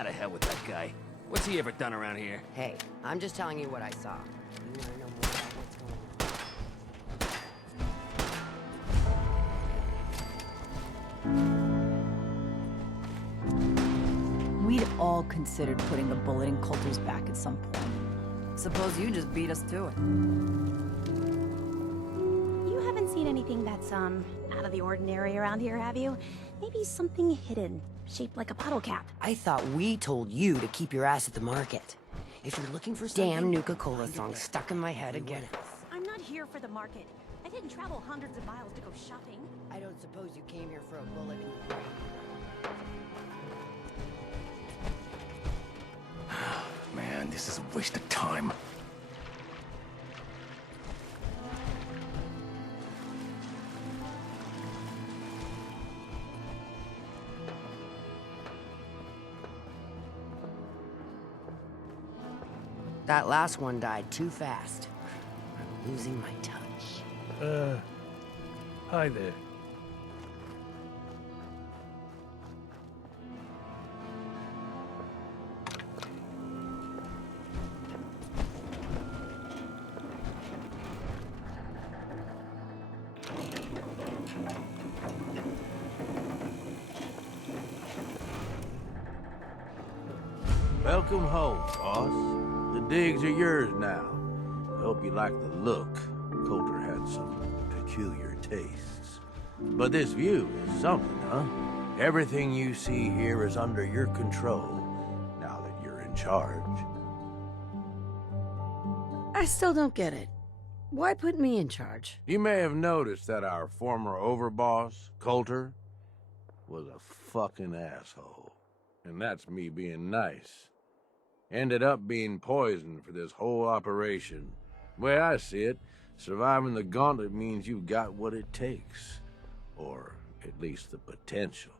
Out of hell with that guy. What's he ever done around here? Hey, I'm just telling you what I saw. You wanna know more about what's going on? We'd all considered putting a bullet in Coulter's back at some point. Suppose you just beat us to it. You haven't seen anything that's, out of the ordinary around here, have you? Maybe something hidden, shaped like a bottle cap. I thought we told you to keep your ass at the market. If you're looking for something... Damn Nuka-Cola song stuck in my head again. I'm not here for the market. I didn't travel hundreds of miles to go shopping. I don't suppose you came here for a bullet in your brain. Man, this is a waste of time. That last one died too fast. I'm losing my touch. Hi there. Welcome home, boss. The digs are yours now. I hope you like the look. Coulter had some peculiar tastes. But this view is something, huh? Everything you see here is under your control, now that you're in charge. I still don't get it. Why put me in charge? You may have noticed that our former overboss, Coulter, was a fucking asshole. And that's me being nice. Ended up being poisoned for this whole operation. The way I see it, surviving the gauntlet means you've got what it takes. Or at least the potential.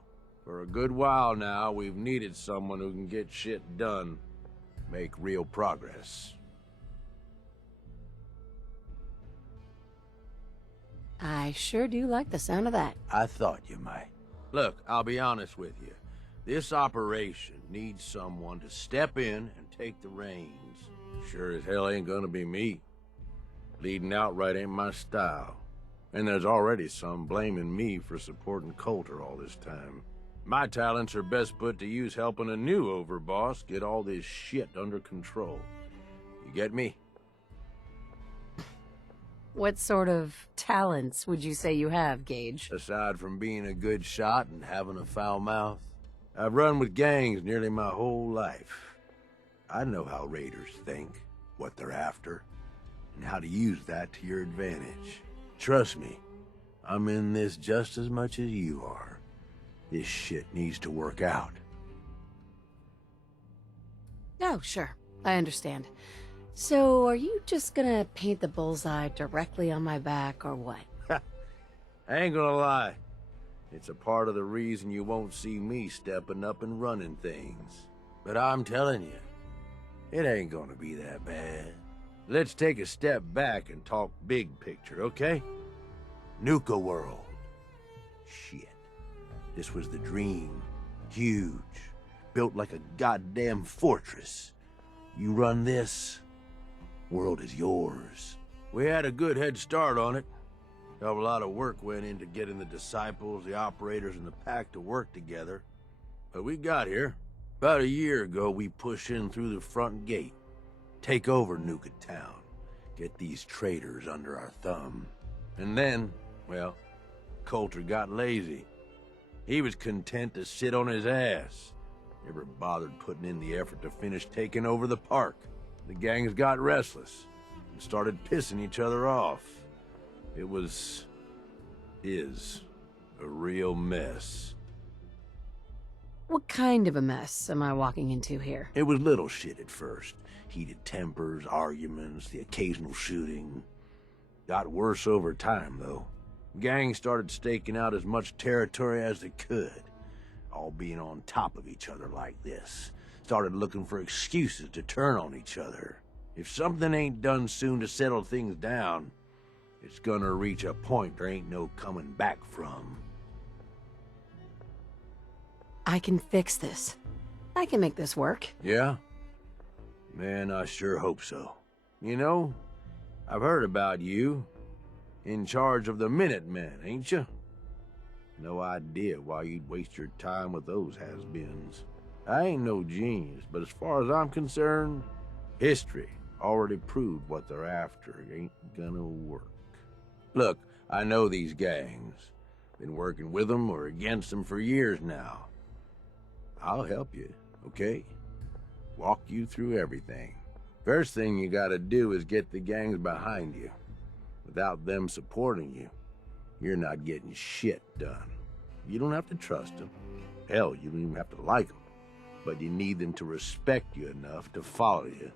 For a good while now, we've needed someone who can get shit done. Make real progress. I sure do like the sound of that. I thought you might. Look, I'll be honest with you. This operation needs someone to step in and take the reins. Sure as hell ain't gonna be me. Leading outright ain't my style. And there's already some blaming me for supporting Coulter all this time. My talents are best put to use helping a new overboss get all this shit under control. You get me? What sort of talents would you say you have, Gage? Aside from being a good shot and having a foul mouth, I've run with gangs nearly my whole life. I know how raiders think, what they're after, and how to use that to your advantage. Trust me, I'm in this just as much as you are. This shit needs to work out. Oh, sure. I understand. So, are you just gonna paint the bullseye directly on my back, or what? I ain't gonna lie. It's a part of the reason you won't see me stepping up and running things. But I'm telling you, it ain't gonna be that bad. Let's take a step back and talk big picture, okay? Nuka-World. Shit. This was the dream. Huge. Built like a goddamn fortress. You run this, world is yours. We had a good head start on it. A lot of work went into getting the disciples, the operators, and the pack to work together. But we got here. About a year ago, we pushed in through the front gate. Take over Nuka Town. Get these traitors under our thumb. And then, well, Coulter got lazy. He was content to sit on his ass. Never bothered putting in the effort to finish taking over the park. The gangs got restless and started pissing each other off. It is a real mess. What kind of a mess am I walking into here? It was little shit at first. Heated tempers, arguments, the occasional shooting. Got worse over time, though. Gangs started staking out as much territory as they could. All being on top of each other like this. Started looking for excuses to turn on each other. If something ain't done soon to settle things down, it's gonna reach a point there ain't no coming back from. I can fix this. I can make this work. Yeah? Man, I sure hope so. You know, I've heard about you. In charge of the Minutemen, ain't you? No idea why you'd waste your time with those has-beens. I ain't no genius, but as far as I'm concerned, history already proved what they're after ain't gonna work. Look, I know these gangs. Been working with them or against them for years now. I'll help you, okay? Walk you through everything. First thing you gotta do is get the gangs behind you. Without them supporting you, you're not getting shit done. You don't have to trust them. Hell, you don't even have to like them. But you need them to respect you enough to follow you.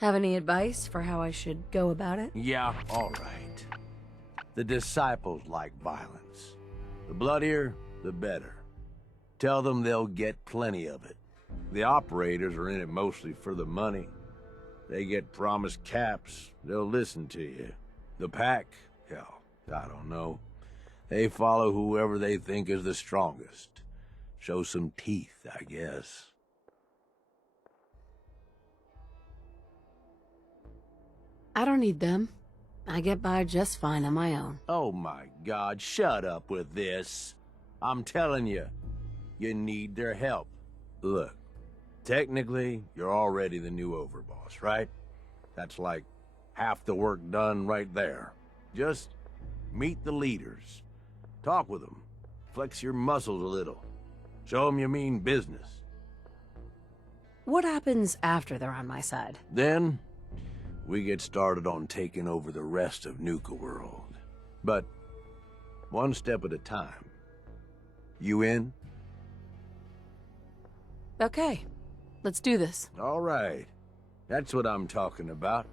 Have any advice for how I should go about it? Yeah, all right. The disciples like violence. The bloodier, the better. Tell them they'll get plenty of it. The operators are in it mostly for the money. They get promised caps, they'll listen to you. The pack, hell, I don't know. They follow whoever they think is the strongest. Show some teeth, I guess. I don't need them. I get by just fine on my own. Oh my God, shut up with this. I'm telling you, you need their help. Look, technically, you're already the new overboss, right? That's like half the work done right there. Just meet the leaders. Talk with them. Flex your muscles a little. Show them you mean business. What happens after they're on my side? Then, we get started on taking over the rest of Nuka-World. But, one step at a time. You in? Okay, let's do this. All right. That's what I'm talking about.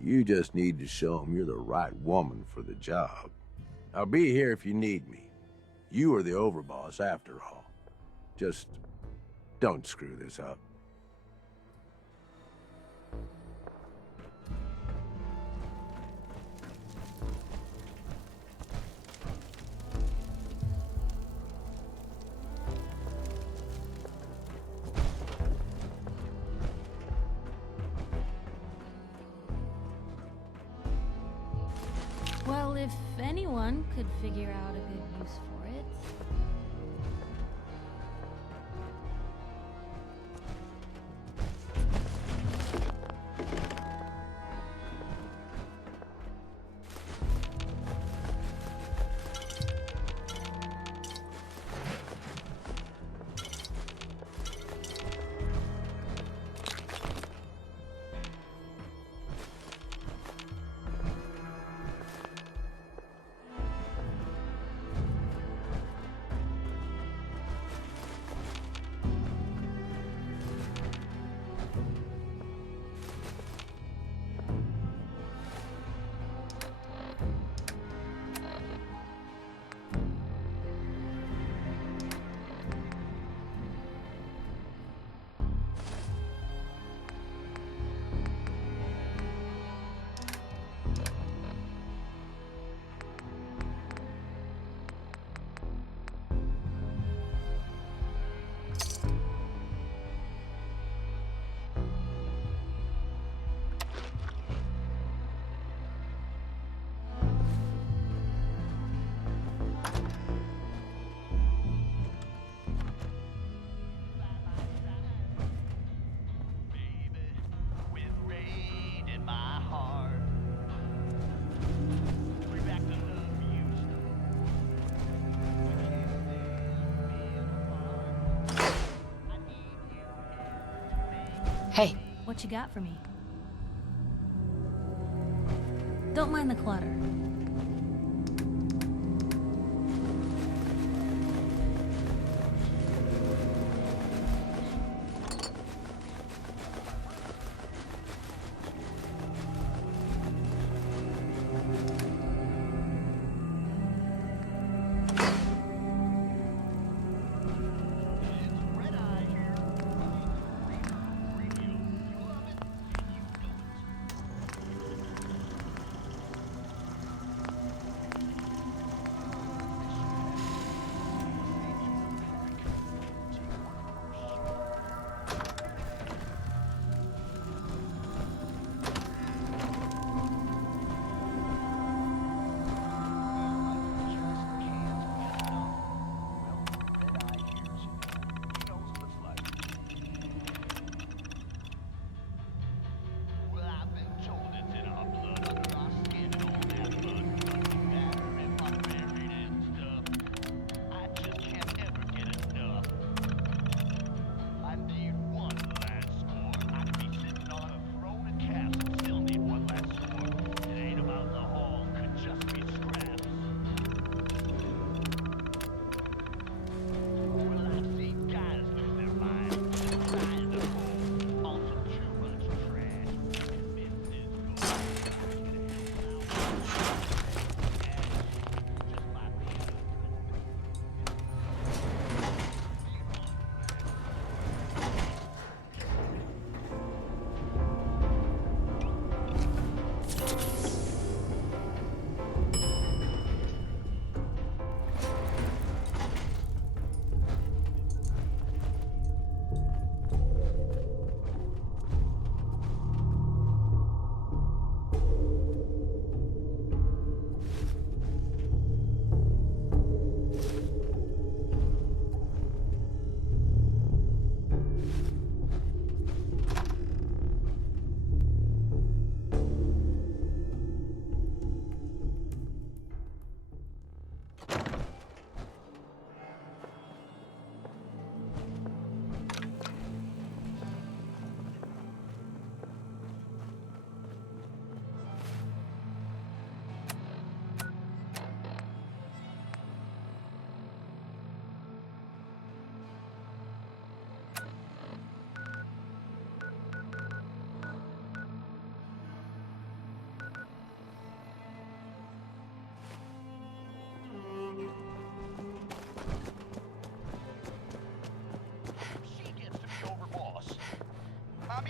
You just need to show them you're the right woman for the job. I'll be here if you need me. You are the overboss after all. Just don't screw this up. Well, if anyone could figure out a good use for it. Hey, What you got for me? Don't mind the clutter.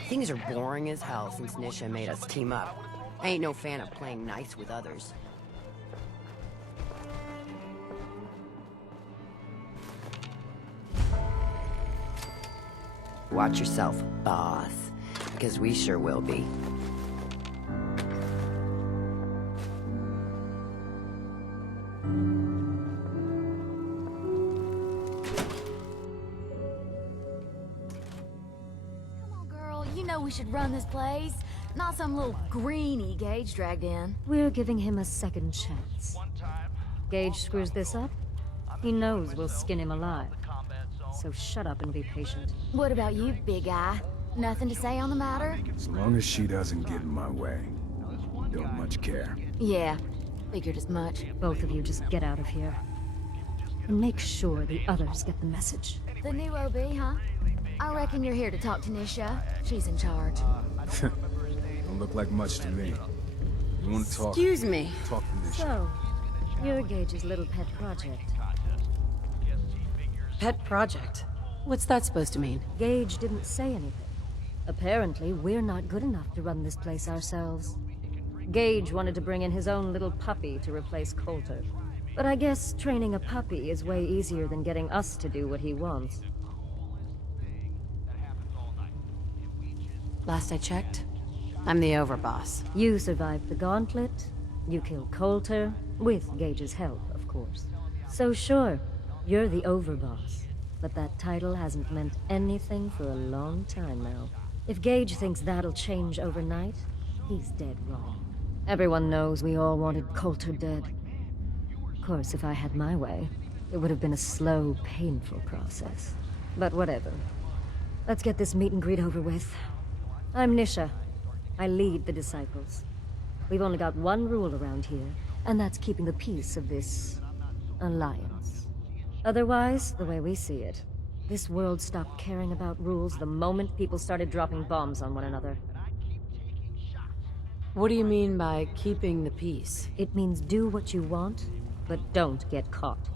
Things are boring as hell since Nisha made us team up. I ain't no fan of playing nice with others. Watch yourself, boss. Because we sure will be. Come on, girl. You know we should run this place. Not some little greenie Gage dragged in. We're giving him a second chance. Gage screws this up, he knows we'll skin him alive. So shut up and be patient. What about you, big guy? Nothing to say on the matter? As long as she doesn't get in my way. Don't much care. Yeah, figured as much. Both of you just get out of here. And make sure the others get the message. The new OB, huh? I reckon you're here to talk to Nisha. She's in charge. Don't look like much to me. You want to talk? Excuse me. Talk to Nisha. So, you're Gage's little pet project. Pet project? What's that supposed to mean? Gage didn't say anything. Apparently, we're not good enough to run this place ourselves. Gage wanted to bring in his own little puppy to replace Coulter. But I guess training a puppy is way easier than getting us to do what he wants. Last I checked, I'm the overboss. You survived the gauntlet, you killed Coulter, with Gage's help, of course. So sure, you're the overboss, but that title hasn't meant anything for a long time now. If Gage thinks that'll change overnight, he's dead wrong. Everyone knows we all wanted Coulter dead. Of course, if I had my way, it would have been a slow, painful process. But whatever. Let's get this meet and greet over with. I'm Nisha. I lead the Disciples. We've only got one rule around here, and that's keeping the peace of this alliance. Otherwise, the way we see it, this world stopped caring about rules the moment people started dropping bombs on one another. What do you mean by keeping the peace? It means do what you want, but don't get caught.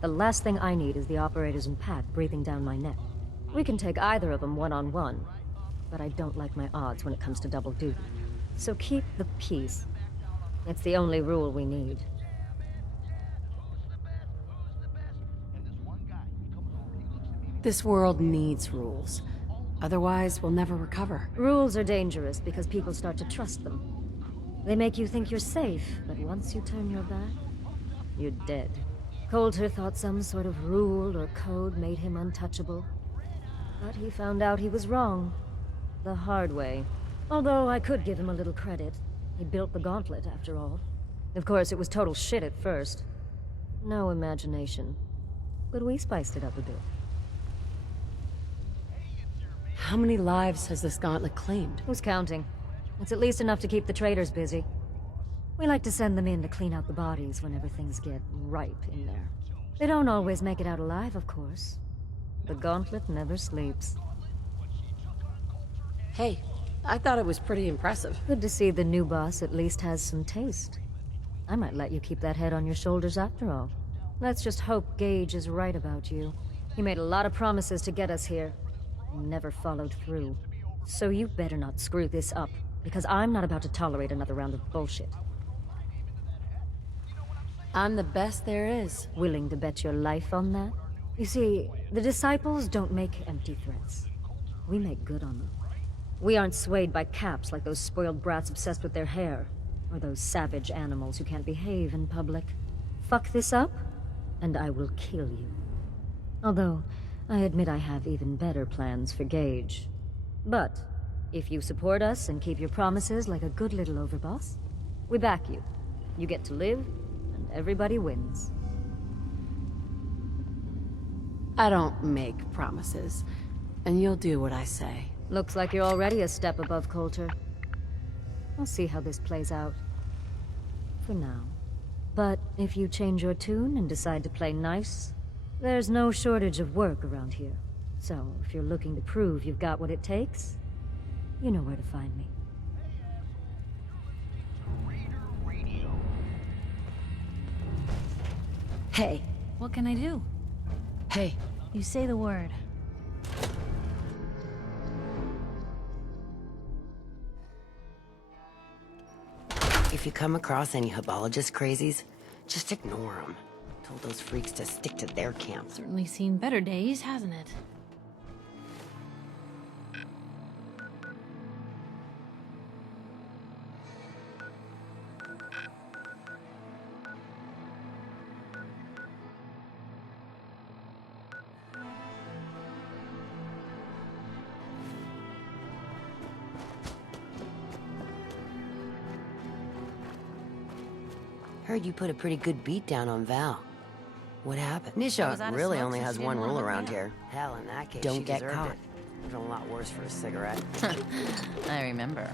The last thing I need is the operators and Pat breathing down my neck. We can take either of them one-on-one, but I don't like my odds when it comes to double duty. So keep the peace. It's the only rule we need. This world needs rules. Otherwise, we'll never recover. Rules are dangerous because people start to trust them. They make you think you're safe, but once you turn your back, you're dead. Coulter thought some sort of rule or code made him untouchable. But he found out he was wrong. The hard way. Although I could give him a little credit. He built the gauntlet, after all. Of course, it was total shit at first. No imagination. But we spiced it up a bit. How many lives has this gauntlet claimed? Who's counting? It's at least enough to keep the traders busy. We like to send them in to clean out the bodies whenever things get ripe in there. They don't always make it out alive, of course. The gauntlet never sleeps. Hey, I thought it was pretty impressive. Good to see the new boss at least has some taste. I might let you keep that head on your shoulders after all. Let's just hope Gage is right about you. He made a lot of promises to get us here. Never followed through. So you better not screw this up, because I'm not about to tolerate another round of bullshit. I'm the best there is. Willing to bet your life on that? You see, the Disciples don't make empty threats. We make good on them. We aren't swayed by caps like those spoiled brats obsessed with their hair, or those savage animals who can't behave in public. Fuck this up, and I will kill you. Although, I admit I have even better plans for Gage. But, if you support us and keep your promises like a good little overboss, we back you. You get to live, and everybody wins. I don't make promises, and you'll do what I say. Looks like you're already a step above Coulter. We'll see how this plays out. For now. But if you change your tune and decide to play nice, there's no shortage of work around here. So, if you're looking to prove you've got what it takes, you know where to find me. Hey. What can I do? Hey. You say the word. If you come across any hebologist crazies, just ignore them. Told those freaks to stick to their camps. Certainly seen better days, hasn't it? Heard you put a pretty good beat down on Val. What happened? I was Nisha out of really smoke only since has she one didn't rule wanna around help me here. Hell, in that case, don't she get deserved caught. it. It's a lot worse for a cigarette. I remember.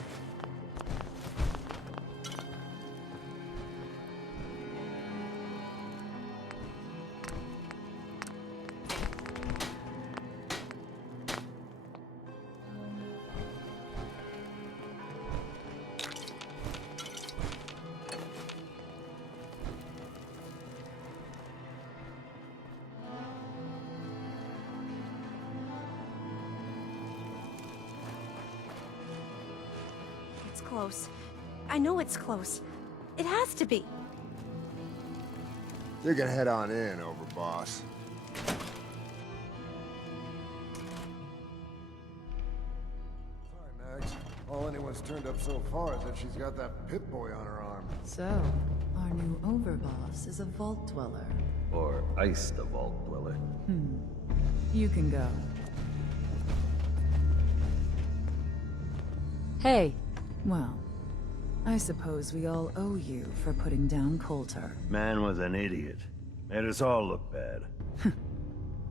It's close. I know it's close. It has to be. You can head on in, overboss. Sorry, Max. All anyone's turned up so far is that she's got that Pip-Boy on her arm. So, our new overboss is a vault dweller. Or iced the vault dweller. You can go. Hey, Well, I suppose we all owe you for putting down Coulter. Man was an idiot. Made us all look bad.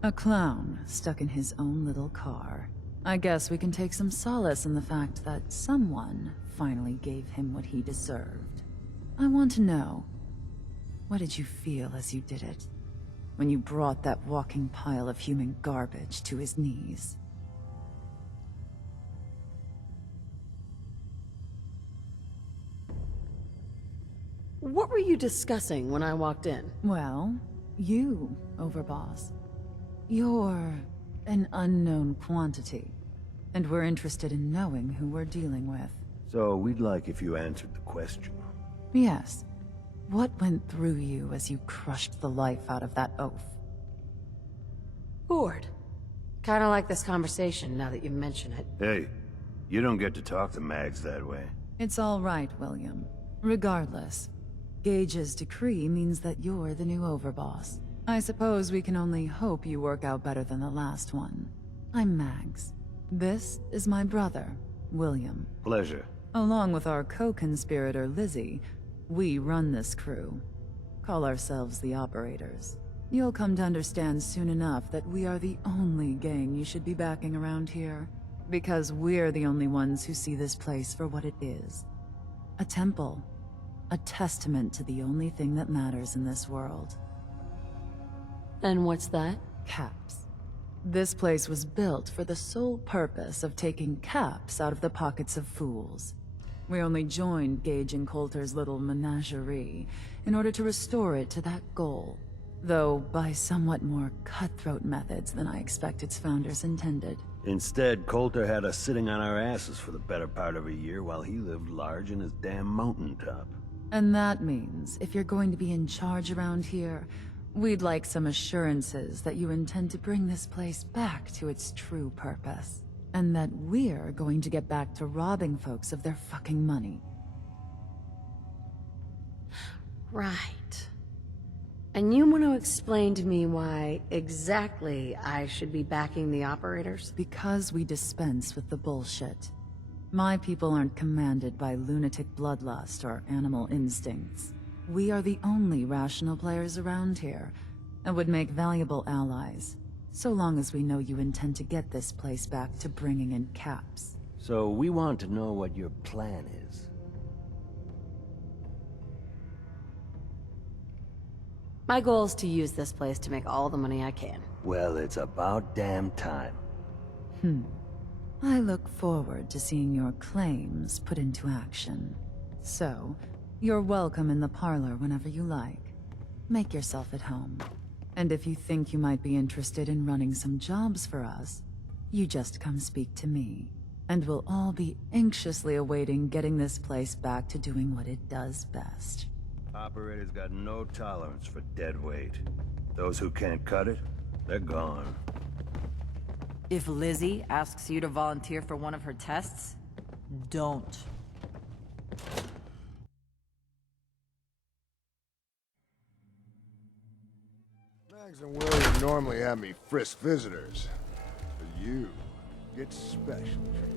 A clown stuck in his own little car. I guess we can take some solace in the fact that someone finally gave him what he deserved. I want to know, what did you feel as you did it? When you brought that walking pile of human garbage to his knees? what were you discussing when I walked in? Well, you, Overboss. You're an unknown quantity, and we're interested in knowing who we're dealing with. So we'd like if you answered the question. Yes. What went through you as you crushed the life out of that oaf? Bored. Kinda like this conversation, now that you mention it. Hey, you don't get to talk to Mags that way. It's all right, William. Regardless, Gage's decree means that you're the new Overboss. I suppose we can only hope you work out better than the last one. I'm Mags. This is my brother, William. Pleasure. Along with our co-conspirator, Lizzie, we run this crew. Call ourselves the Operators. You'll come to understand soon enough that we are the only gang you should be backing around here. Because we're the only ones who see this place for what it is. A temple. A testament to the only thing that matters in this world. And what's that? Caps. This place was built for the sole purpose of taking caps out of the pockets of fools. We only joined Gage and Coulter's little menagerie in order to restore it to that goal. Though by somewhat more cutthroat methods than I expect its founders intended. Instead, Coulter had us sitting on our asses for the better part of a year while he lived large in his damn mountaintop. And that means, if you're going to be in charge around here, we'd like some assurances that you intend to bring this place back to its true purpose. And that we're going to get back to robbing folks of their fucking money. Right. And you want to explain to me why exactly I should be backing the Operators? Because we dispense with the bullshit. My people aren't commanded by lunatic bloodlust or animal instincts. We are the only rational players around here, and would make valuable allies, so long as we know you intend to get this place back to bringing in caps. So we want to know what your plan is. My goal is to use this place to make all the money I can. Well, it's about damn time. I look forward to seeing your claims put into action. So, you're welcome in the parlor whenever you like. Make yourself at home. And if you think you might be interested in running some jobs for us, you just come speak to me. And we'll all be anxiously awaiting getting this place back to doing what it does best. Operators got no tolerance for dead weight. Those who can't cut it, they're gone. If Lizzie asks you to volunteer for one of her tests, don't. Mags and William normally have me frisk visitors. But you get special treatment.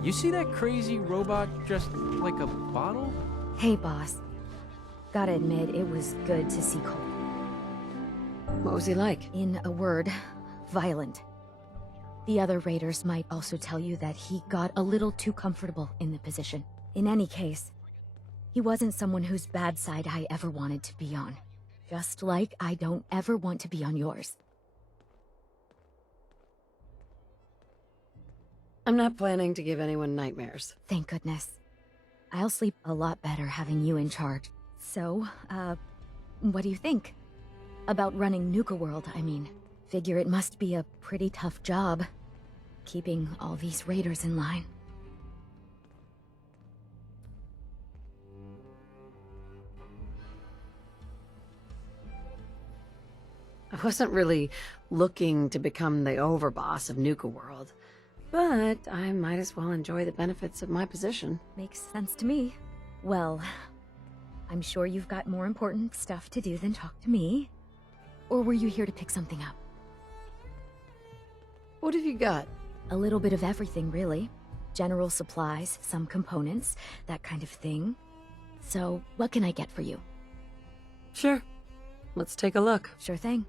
You see that crazy robot dressed like a bottle? Hey, boss. Gotta admit, it was good to see Cole. What was he like? In a word, violent. The other raiders might also tell you that he got a little too comfortable in the position. In any case, he wasn't someone whose bad side I ever wanted to be on. Just like I don't ever want to be on yours. I'm not planning to give anyone nightmares. Thank goodness. I'll sleep a lot better having you in charge. So, what do you think? About running Nuka-World, I mean. Figure it must be a pretty tough job, keeping all these raiders in line. I wasn't really looking to become the overboss of Nuka-World, but I might as well enjoy the benefits of my position. Makes sense to me. Well, I'm sure you've got more important stuff to do than talk to me. Or were you here to pick something up? What have you got? A little bit of everything, really. General supplies, some components, that kind of thing. So, what can I get for you? Sure. Let's take a look. Sure thing.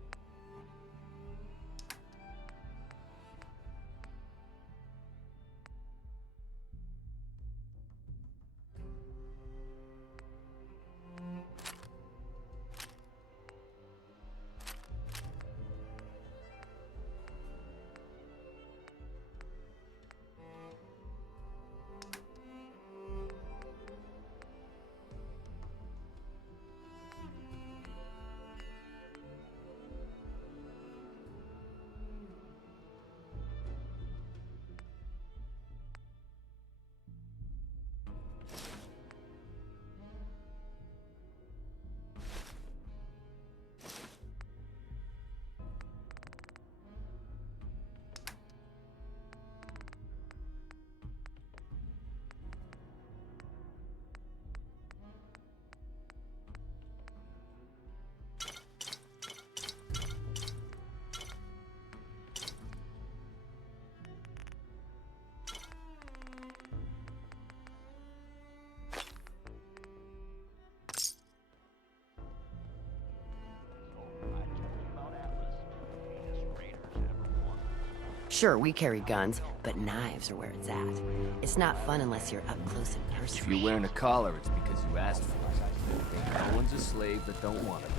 Sure, we carry guns, but knives are where it's at. It's not fun unless you're up close and personal. If you're wearing a collar, it's because you asked for it. No one's a slave that don't want to be.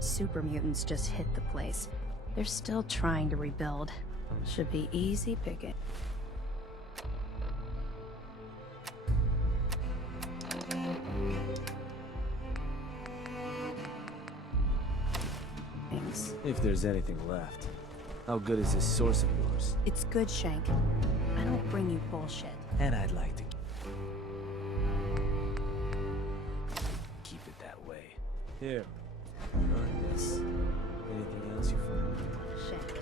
Super mutants just hit the place. They're still trying to rebuild. Should be easy picking. If there's anything left. How good is this source of yours? It's good, Shank. I don't bring you bullshit. And I'd like to keep it that way. Here, burn this. Anything else you find? Shank.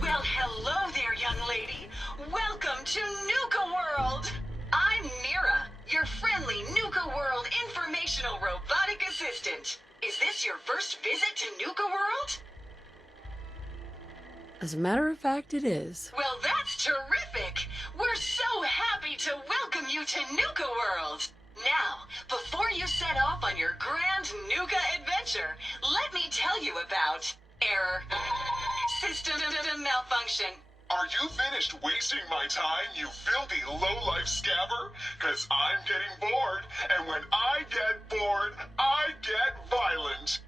Well, hello there, young lady. Welcome to Nuka-World. I'm Mira, your friendly Nuka-World informational robotic assistant. Is this your first visit to Nuka-World? As a matter of fact, it is. Well, that's terrific. We're so happy to welcome you to Nuka-World. Now, before you set off on your grand Nuka adventure, let me tell you about error, system malfunction. Are you finished wasting my time, you filthy low-life scabber? 'Cause I'm getting bored, and when I get bored, I get violent.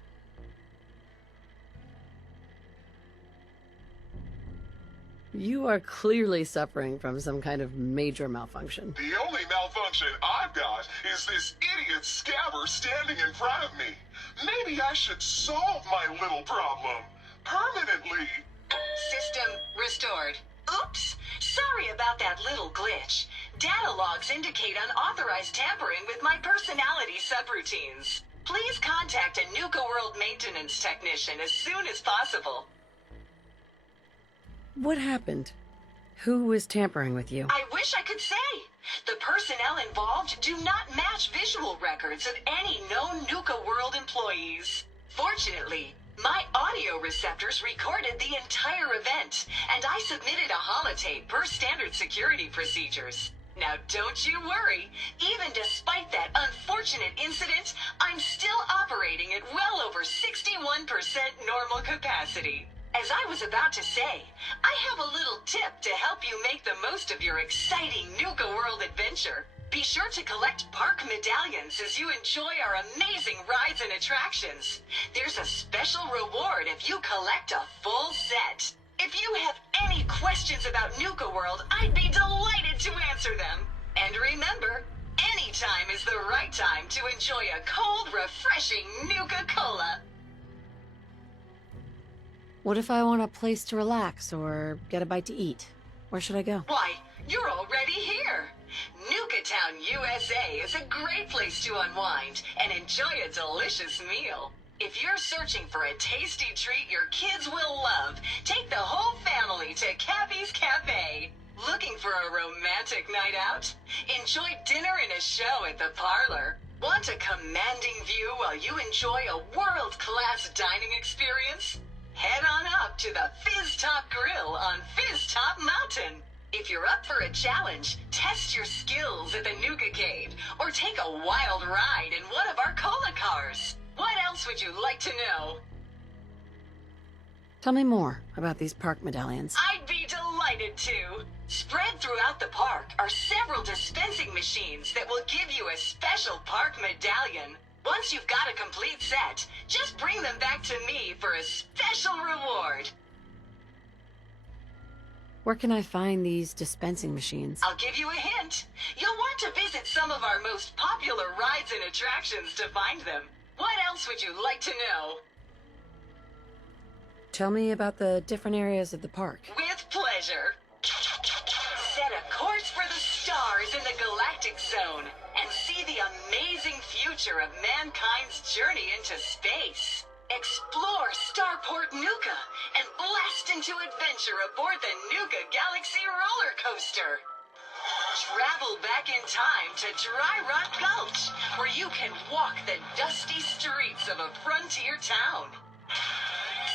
You are clearly suffering from some kind of major malfunction. The only malfunction I've got is this idiot scabber standing in front of me. Maybe I should solve my little problem permanently. System restored. Oops! Sorry about that little glitch. Data logs indicate unauthorized tampering with my personality subroutines. Please contact a Nuka-World maintenance technician as soon as possible. What happened? Who was tampering with you? I wish I could say. The personnel involved do not match visual records of any known Nuka-World employees. Fortunately, my audio receptors recorded the entire event, and I submitted a holotape per standard security procedures. Now don't you worry, even despite that unfortunate incident, I'm still operating at well over 61% normal capacity. As I was about to say, I have a little tip to help you make the most of your exciting Nuka-World adventure. Be sure to collect park medallions as you enjoy our amazing rides and attractions. There's a special reward if you collect a full set. If you have any questions about Nuka-World, I'd be delighted to answer them. And remember, any time is the right time to enjoy a cold, refreshing Nuka-Cola. What if I want a place to relax or get a bite to eat? Where should I go? Why, you're already here. Nuka-Town, USA is a great place to unwind and enjoy a delicious meal. If you're searching for a tasty treat your kids will love, take the whole family to Cappy's Cafe. Looking for a romantic night out? Enjoy dinner and a show at the parlor. Want a commanding view while you enjoy a world-class dining experience? Head on up to the Fizz Top Grill on Fizz Top Mountain. If you're up for a challenge, test your skills at the Nuka-Cade, or take a wild ride in one of our cola cars. What else would you like to know? Tell me more about these park medallions. I'd be delighted to. Spread throughout the park are several dispensing machines that will give you a special park medallion. Once you've got a complete set, just bring them back to me for a special reward. Where can I find these dispensing machines? I'll give you a hint. You'll want to visit some of our most popular rides and attractions to find them. What else would you like to know? Tell me about the different areas of the park. With pleasure. Set a course for the stars in the Galactic Zone and see the amazing future of mankind's journey into space. Explore Starport Nuka and blast into adventure aboard the Nuka Galaxy roller coaster. Travel back in time to Dry Rot Gulch, where you can walk the dusty streets of a frontier town.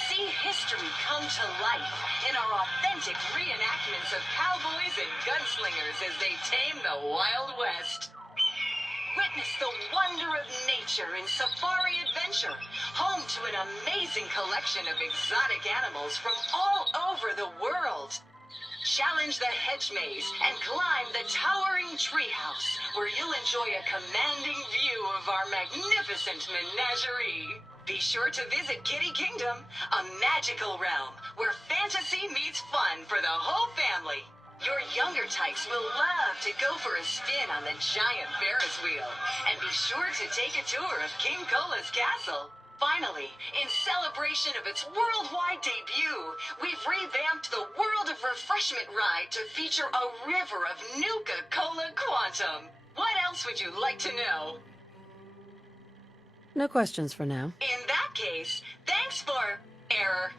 See history come to life in our authentic reenactments of cowboys and gunslingers as they tame the Wild West. Witness the wonder of nature in Safari Adventure, home to an amazing collection of exotic animals from all over the world. Challenge the hedge maze and climb the towering treehouse, where you'll enjoy a commanding view of our magnificent menagerie. Be sure to visit Kitty Kingdom, a magical realm where fantasy meets fun for the whole family. Your younger types will love to go for a spin on the giant Ferris wheel, and be sure to take a tour of King Cola's castle. Finally, in celebration of its worldwide debut, we've revamped the World of Refreshment ride to feature a river of Nuka-Cola Quantum. What else would you like to know? No questions for now. In that case, thanks for error.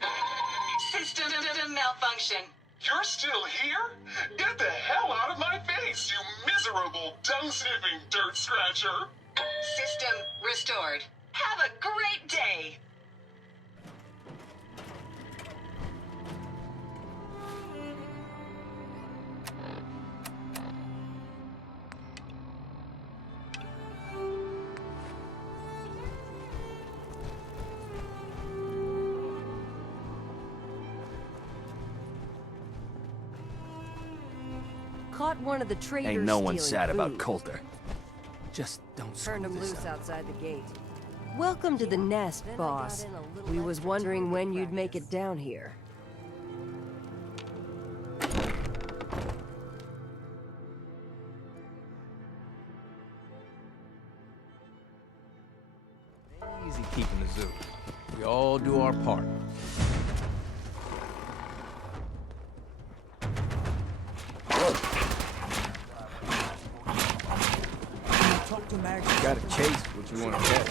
System malfunction. You're still here? Get the hell out of my face, you miserable, dung-sniffing dirt scratcher! System restored. Have a great day! caught one of the traders Ain't no one stealing sad about food. Coulter. Just don't Turned screw him this loose up. outside the gate. Welcome to the nest, boss. We was wondering when you'd make it down here. Easy keeping the zoo. We all do our part. Talk to Max. You gotta chase what you want to get.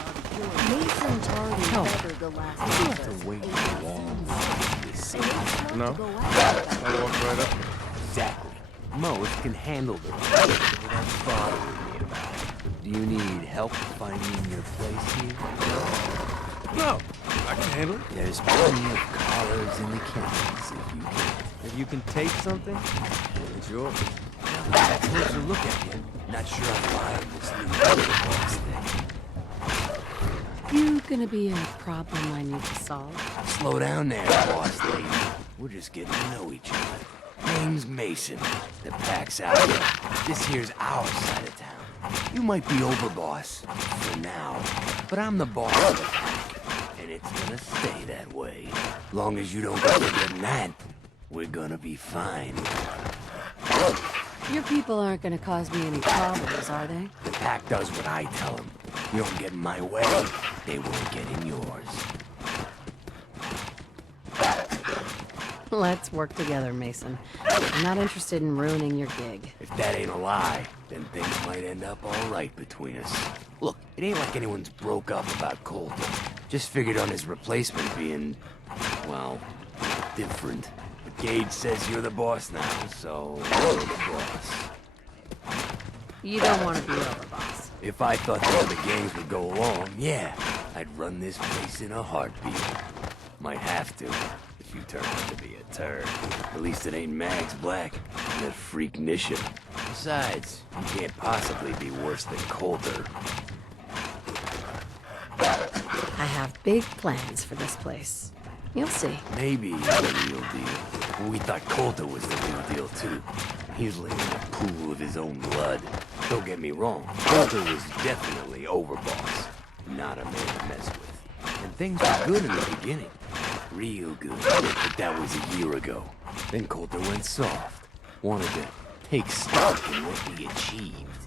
Mason already feathered the last You don't have to wait long for this scene. No? I'll walk right up. Exactly. Most can handle the rest without bothering me about it. Do you need help finding your place here? No, I can handle it. There's plenty of collars in the cases if you can. If you can take something, it's yours. Now that I have a closer look at you, not sure I'm buying this new box thing. You gonna be a problem I need to solve? Slow down there, boss lady. We're just getting to know each other. Name's Mason. The pack's out here. This here's our side of town. You might be overboss for now, but I'm the boss of the pack, and it's gonna stay that way. Long as you don't go forgetting that, we're gonna be fine. Your people aren't gonna cause me any problems, are they? The pack does what I tell them. You don't get in my way, they won't get in yours. Let's work together, Mason. I'm not interested in ruining your gig. If that ain't a lie, then things might end up all right between us. Look, it ain't like anyone's broke up about Coulter. Just figured on his replacement being, well, different. But Gage says you're the boss now, so you're the boss. You don't want to be overboss. If I thought the other gangs would go along, yeah, I'd run this place in a heartbeat. Might have to, if you turn out to be a turd. At least it ain't Mags Black and that freak Nisha. Besides, you can't possibly be worse than Coulter. I have big plans for this place. You'll see. Maybe the real deal. We thought Coulter was the real deal, too. He's living in a pool of his own blood. Don't get me wrong, Coulter was definitely overboss. Not a man to mess with. And things were good in the beginning. Real good. But that was a year ago. Then Coulter went soft. Wanted to take stock in what we achieved.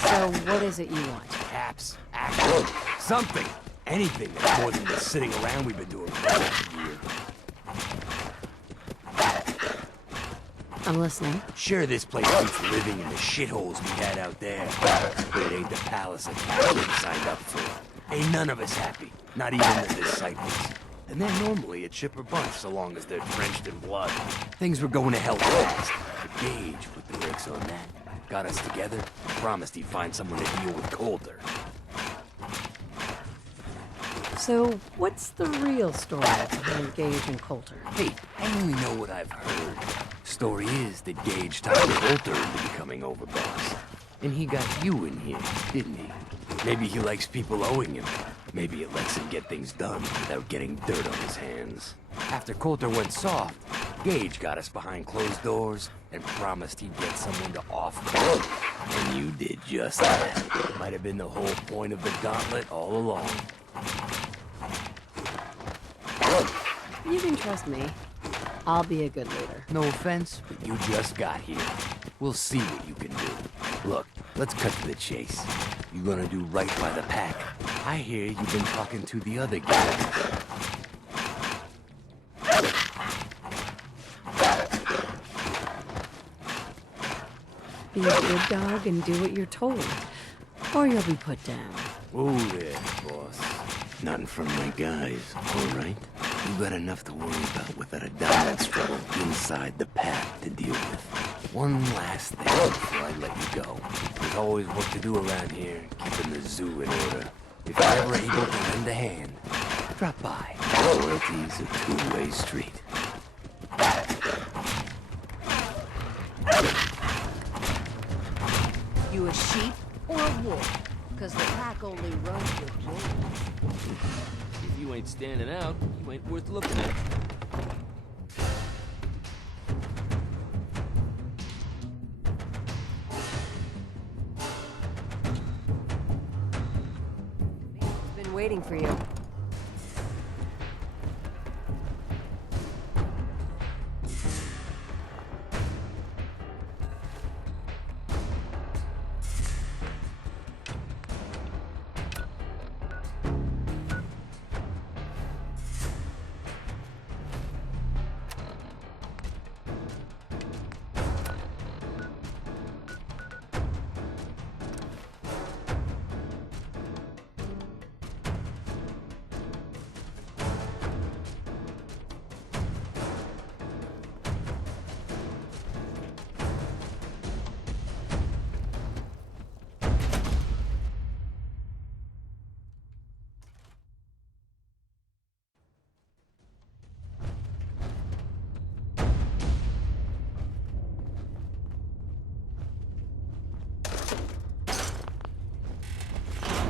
So what is it you want? Caps, action, something. Anything that's more than just sitting around we've been doing for half a year. I'm listening. Sure, this place beats living in the shitholes we had out there, but it ain't the palace of cowards signed up for. Ain't none of us happy, not even the disciples. And they're normally a chipper bunch so long as they're drenched in blood. Things were going to hell fast, but Gage put the brakes on that. Got us together, promised he'd find someone to deal with Coulter. So what's the real story behind Gage and Coulter? Hey, I only know what I've heard. Story is that Gage talked Coulter into becoming overboss. And he got you in here, didn't he? Maybe he likes people owing him. Maybe it lets him get things done without getting dirt on his hands. After Coulter went soft, Gage got us behind closed doors and promised he'd get someone to off-call. And you did just that. Might have been the whole point of the gauntlet all along. You can trust me. I'll be a good leader. No offense, but you just got here. We'll see what you can do. Look, let's cut to the chase. You gonna do right by the pack? I hear you've been talking to the other guys. Be a good dog and do what you're told, or you'll be put down. Whoa there, boss. Nothing from my guys, all right? You got enough to worry about without a diamond struggle inside the pack to deal with. One last thing before I let you go. There's always work to do around here, keeping the zoo in order. If you're ever able to lend a hand, drop by. Loyalty's a two-way street. You a sheep or a wolf? Because the pack only runs with wolves. If you ain't standing out, you ain't worth looking at. waiting for you.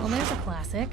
Well, there's a classic.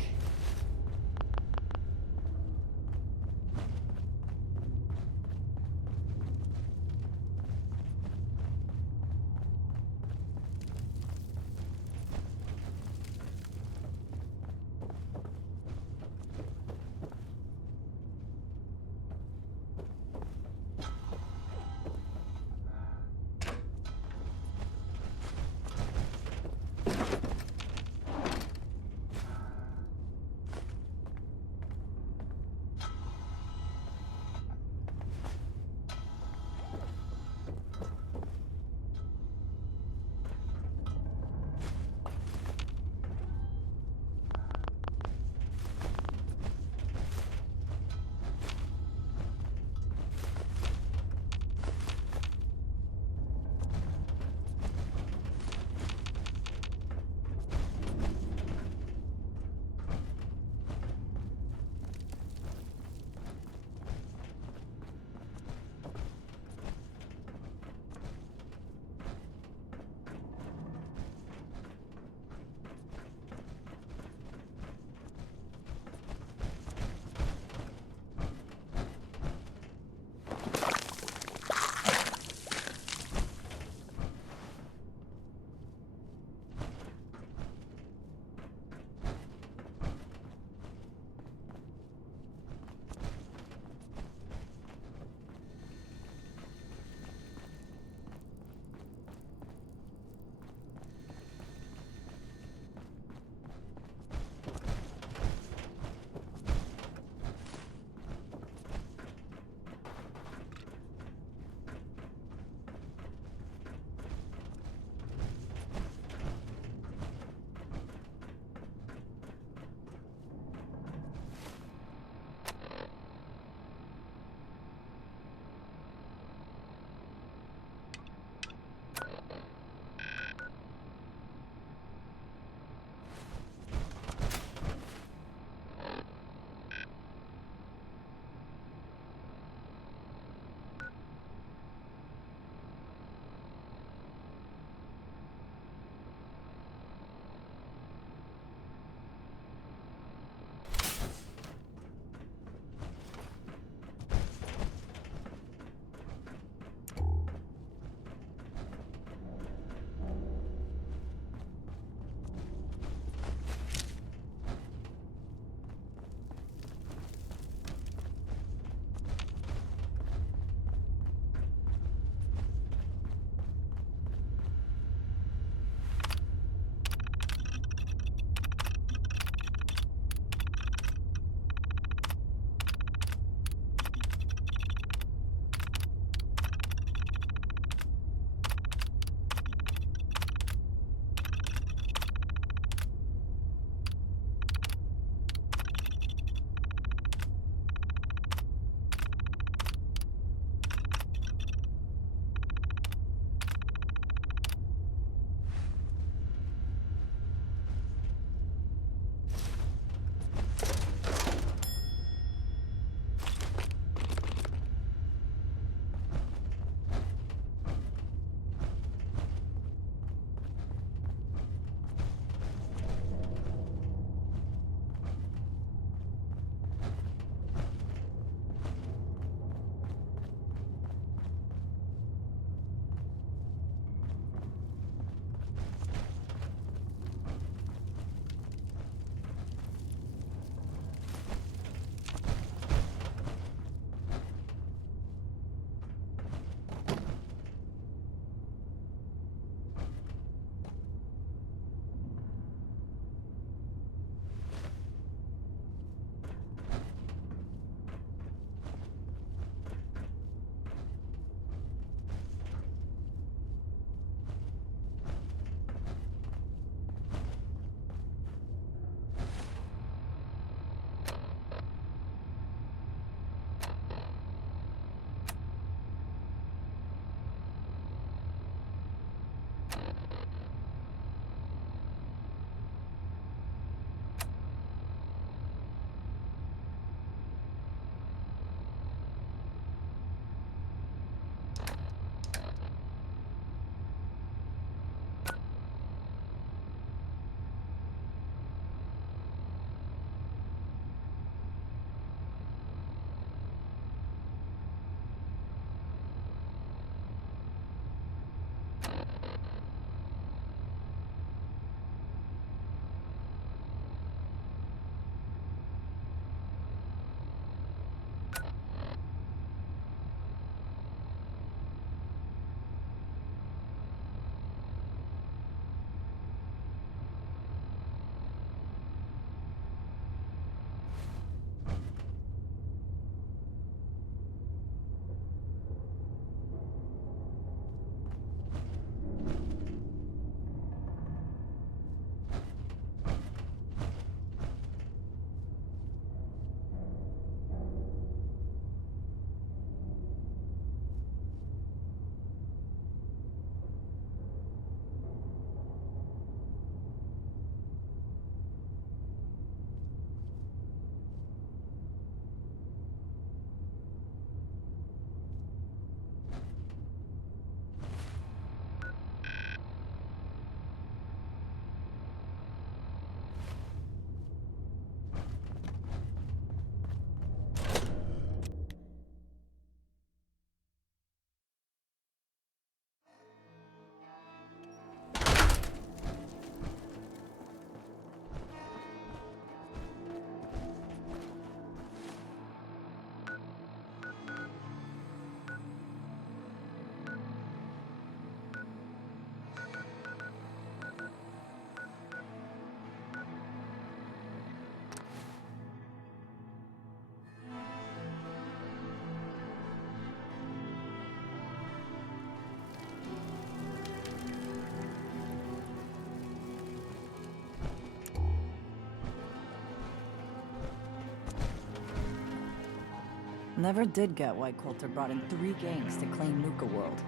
Never did get why Coulter brought in 3 gangs to claim Nuka-World.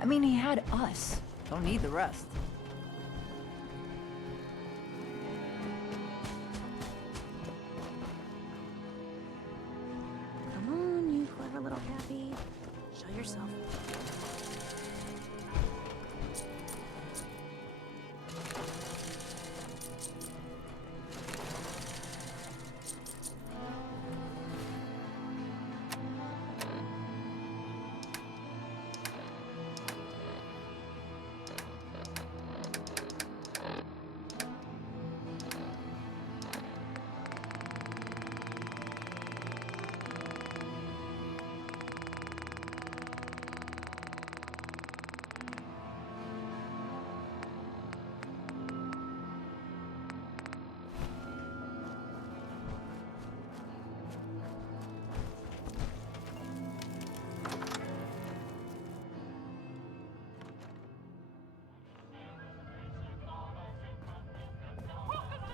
I mean, he had us. Don't need the rest. Come on, you clever little Cappy. Show yourself.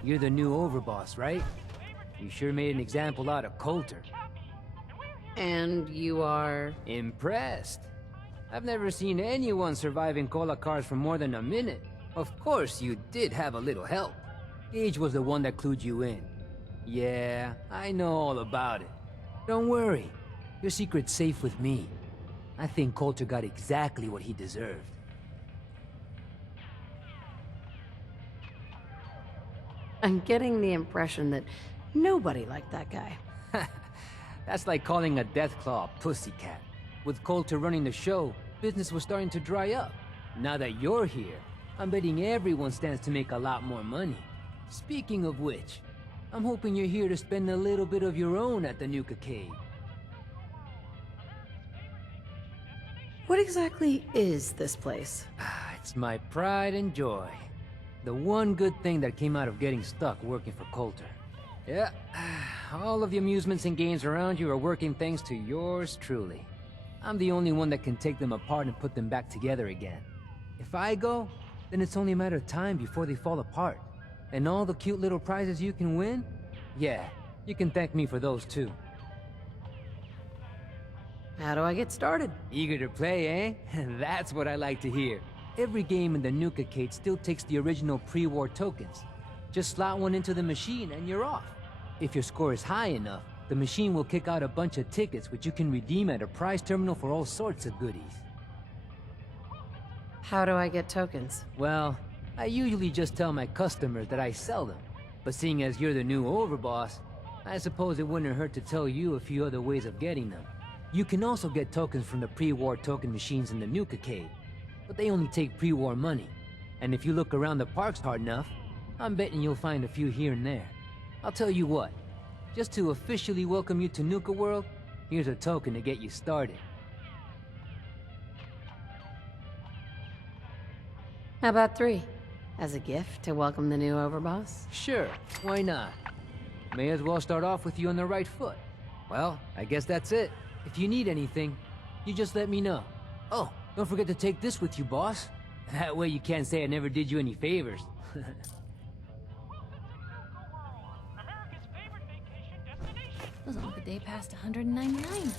You're the new overboss, right? You sure made an example out of Coulter. And you are? Impressed. I've never seen anyone survive in cola cars for more than a minute. Of course, you did have a little help. Gage was the one that clued you in. Yeah, I know all about it. Don't worry. Your secret's safe with me. I think Coulter got exactly what he deserved. I'm getting the impression that nobody liked that guy. That's like calling a Deathclaw a pussycat. With Coulter running the show, business was starting to dry up. Now that you're here, I'm betting everyone stands to make a lot more money. Speaking of which, I'm hoping you're here to spend a little bit of your own at the Nuka Cave. What exactly is this place? It's my pride and joy. The one good thing that came out of getting stuck working for Coulter. Yeah, all of the amusements and games around you are working thanks to yours truly. I'm the only one that can take them apart and put them back together again. If I go, then it's only a matter of time before they fall apart. And all the cute little prizes you can win? Yeah, you can thank me for those too. How do I get started? Eager to play, eh? That's what I like to hear. every game in the Nuka-Cade still takes the original pre-war tokens. Just slot one into the machine and you're off. If your score is high enough, the machine will kick out a bunch of tickets which you can redeem at a prize terminal for all sorts of goodies. How do I get tokens? Well, I usually just tell my customers that I sell them. But seeing as you're the new overboss, I suppose it wouldn't hurt to tell you a few other ways of getting them. You can also get tokens from the pre-war token machines in the Nuka-Cade, but they only take pre-war money. And if you look around the parks hard enough, I'm betting you'll find a few here and there. I'll tell you what, just to officially welcome you to Nuka-World, here's a token to get you started. How about 3? As a gift to welcome the new overboss? Sure, why not? May as well start off with you on the right foot. Well, I guess that's it. If you need anything, you just let me know. Oh, don't forget to take this with you, boss. That way you can't say I never did you any favors. Doesn't look a day past 199.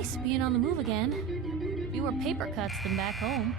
nice being on the move again. Fewer paper cuts than back home.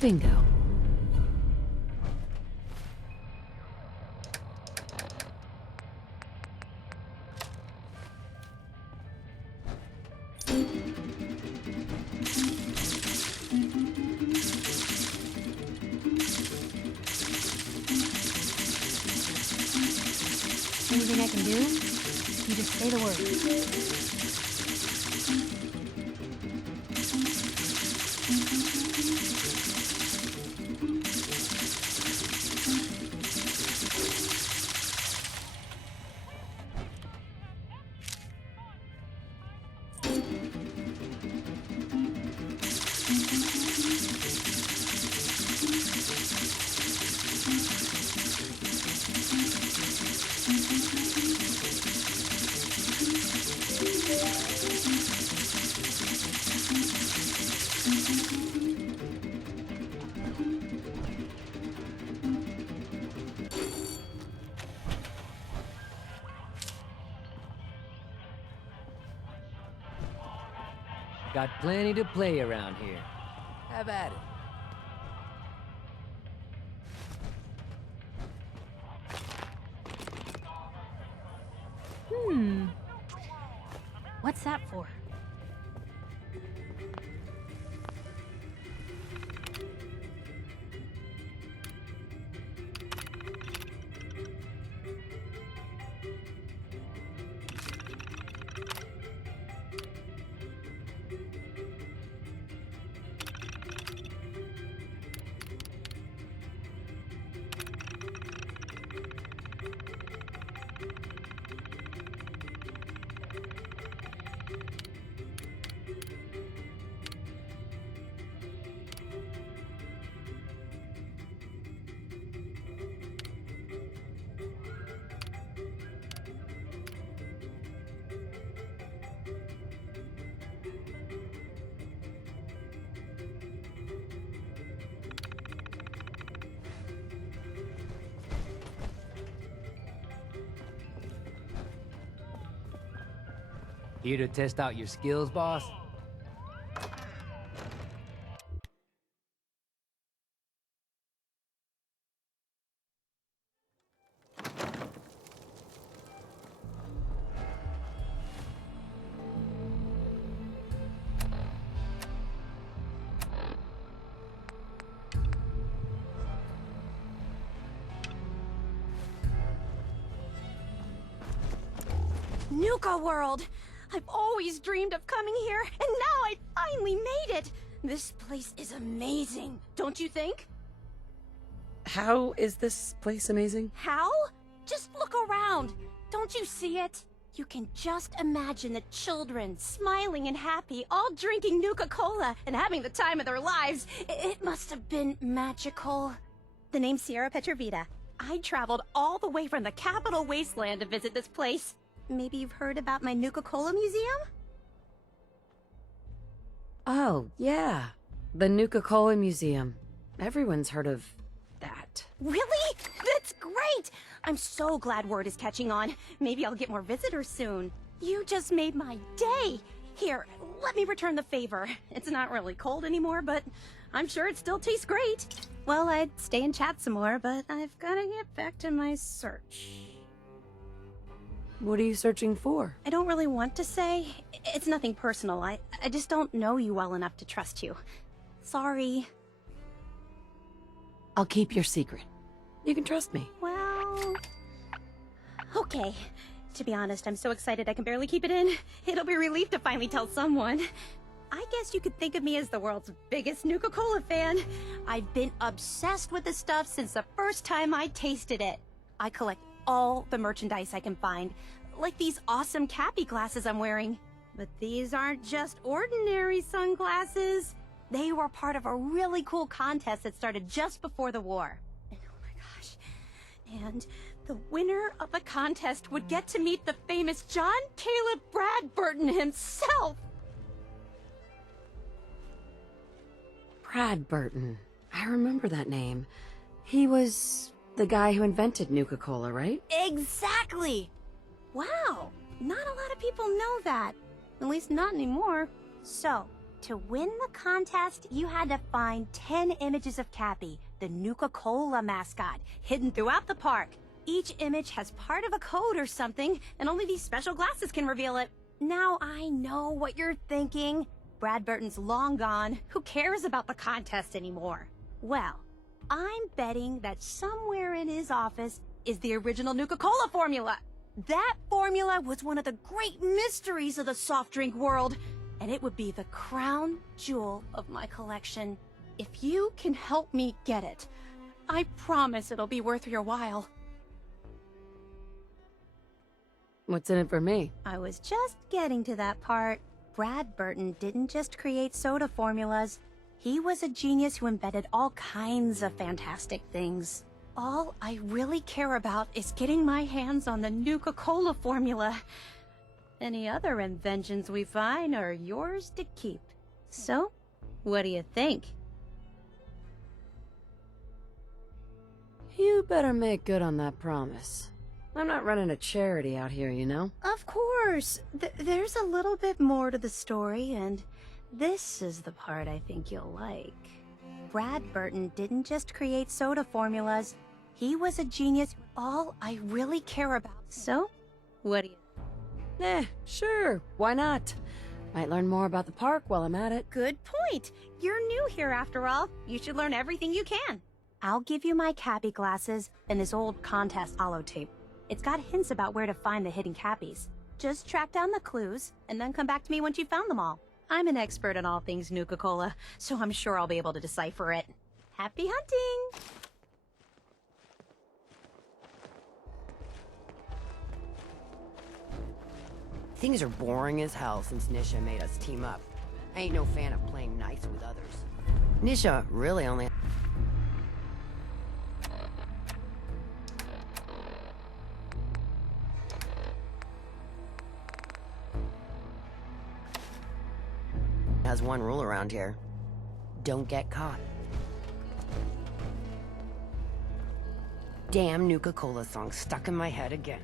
Bingo. I can do. You just say the word. Got plenty to play around here. Have at it. What's that for? Here to test out your skills, boss? Nuka-World! I've always dreamed of coming here, and now I finally made it! This place is amazing, don't you think? How is this place amazing? How? Just look around. Don't you see it? You can just imagine the children, smiling and happy, all drinking Nuka-Cola and having the time of their lives. It must have been magical. The name's Sierra Petrovita. I traveled all the way from the capital wasteland to visit this place. Maybe you've heard about my Nuka-Cola museum? Oh, yeah. The Nuka-Cola Museum. Everyone's heard of that. Really? That's great! I'm so glad word is catching on. Maybe I'll get more visitors soon. You just made my day! Here, let me return the favor. It's not really cold anymore, but I'm sure it still tastes great. Well, I'd stay and chat some more, but I've gotta get back to my search. What are you searching for? I don't really want to say. It's nothing personal. I just don't know you well enough to trust you. Sorry. I'll keep your secret. You can trust me. Well... okay. To be honest, I'm so excited I can barely keep it in. It'll be a relief to finally tell someone. I guess you could think of me as the world's biggest Nuka-Cola fan. I've been obsessed with the stuff since the first time I tasted it. I collect all the merchandise I can find, like these awesome Cappy glasses I'm wearing. But these aren't just ordinary sunglasses. They were part of a really cool contest that started just before the war. And oh my gosh. And the winner of the contest would get to meet the famous John Caleb Bradburton himself. Bradburton. I remember that name. He was the guy who invented Nuka-Cola, right? Exactly! Wow, not a lot of people know that. At least not anymore. So, to win the contest, you had to find 10 images of Cappy, the Nuka-Cola mascot, hidden throughout the park. Each image has part of a code or something, and only these special glasses can reveal it. Now I know what you're thinking. Bradburton's long gone. Who cares about the contest anymore? Well, I'm betting that somewhere in his office is the original Nuka-Cola formula. That formula was one of the great mysteries of the soft drink world, and it would be the crown jewel of my collection. If you can help me get it, I promise it'll be worth your while. What's in it for me? I was just getting to that part. Brad Burton didn't just create soda formulas. He was a genius who invented all kinds of fantastic things. All I really care about is getting my hands on the Nuka-Cola formula. Any other inventions we find are yours to keep. So, what do you think? You better make good on that promise. I'm not running a charity out here, you know? Of course. There's a little bit more to the story, and this is the part I think you'll like. Brad Burton didn't just create soda formulas. He was a genius. All I really care about. So, what do you... Sure. Why not? Might learn more about the park while I'm at it. Good point. You're new here after all. You should learn everything you can. I'll give you my cappy glasses and this old contest holotape. It's got hints about where to find the hidden cappies. Just track down the clues, and then come back to me once you've found them all. I'm an expert in all things Nuka-Cola, so I'm sure I'll be able to decipher it. Happy hunting! Things are boring as hell since Nisha made us team up. I ain't no fan of playing nice with others. Nisha really only... has one rule around here. Don't get caught. Damn Nuka-Cola song stuck in my head again.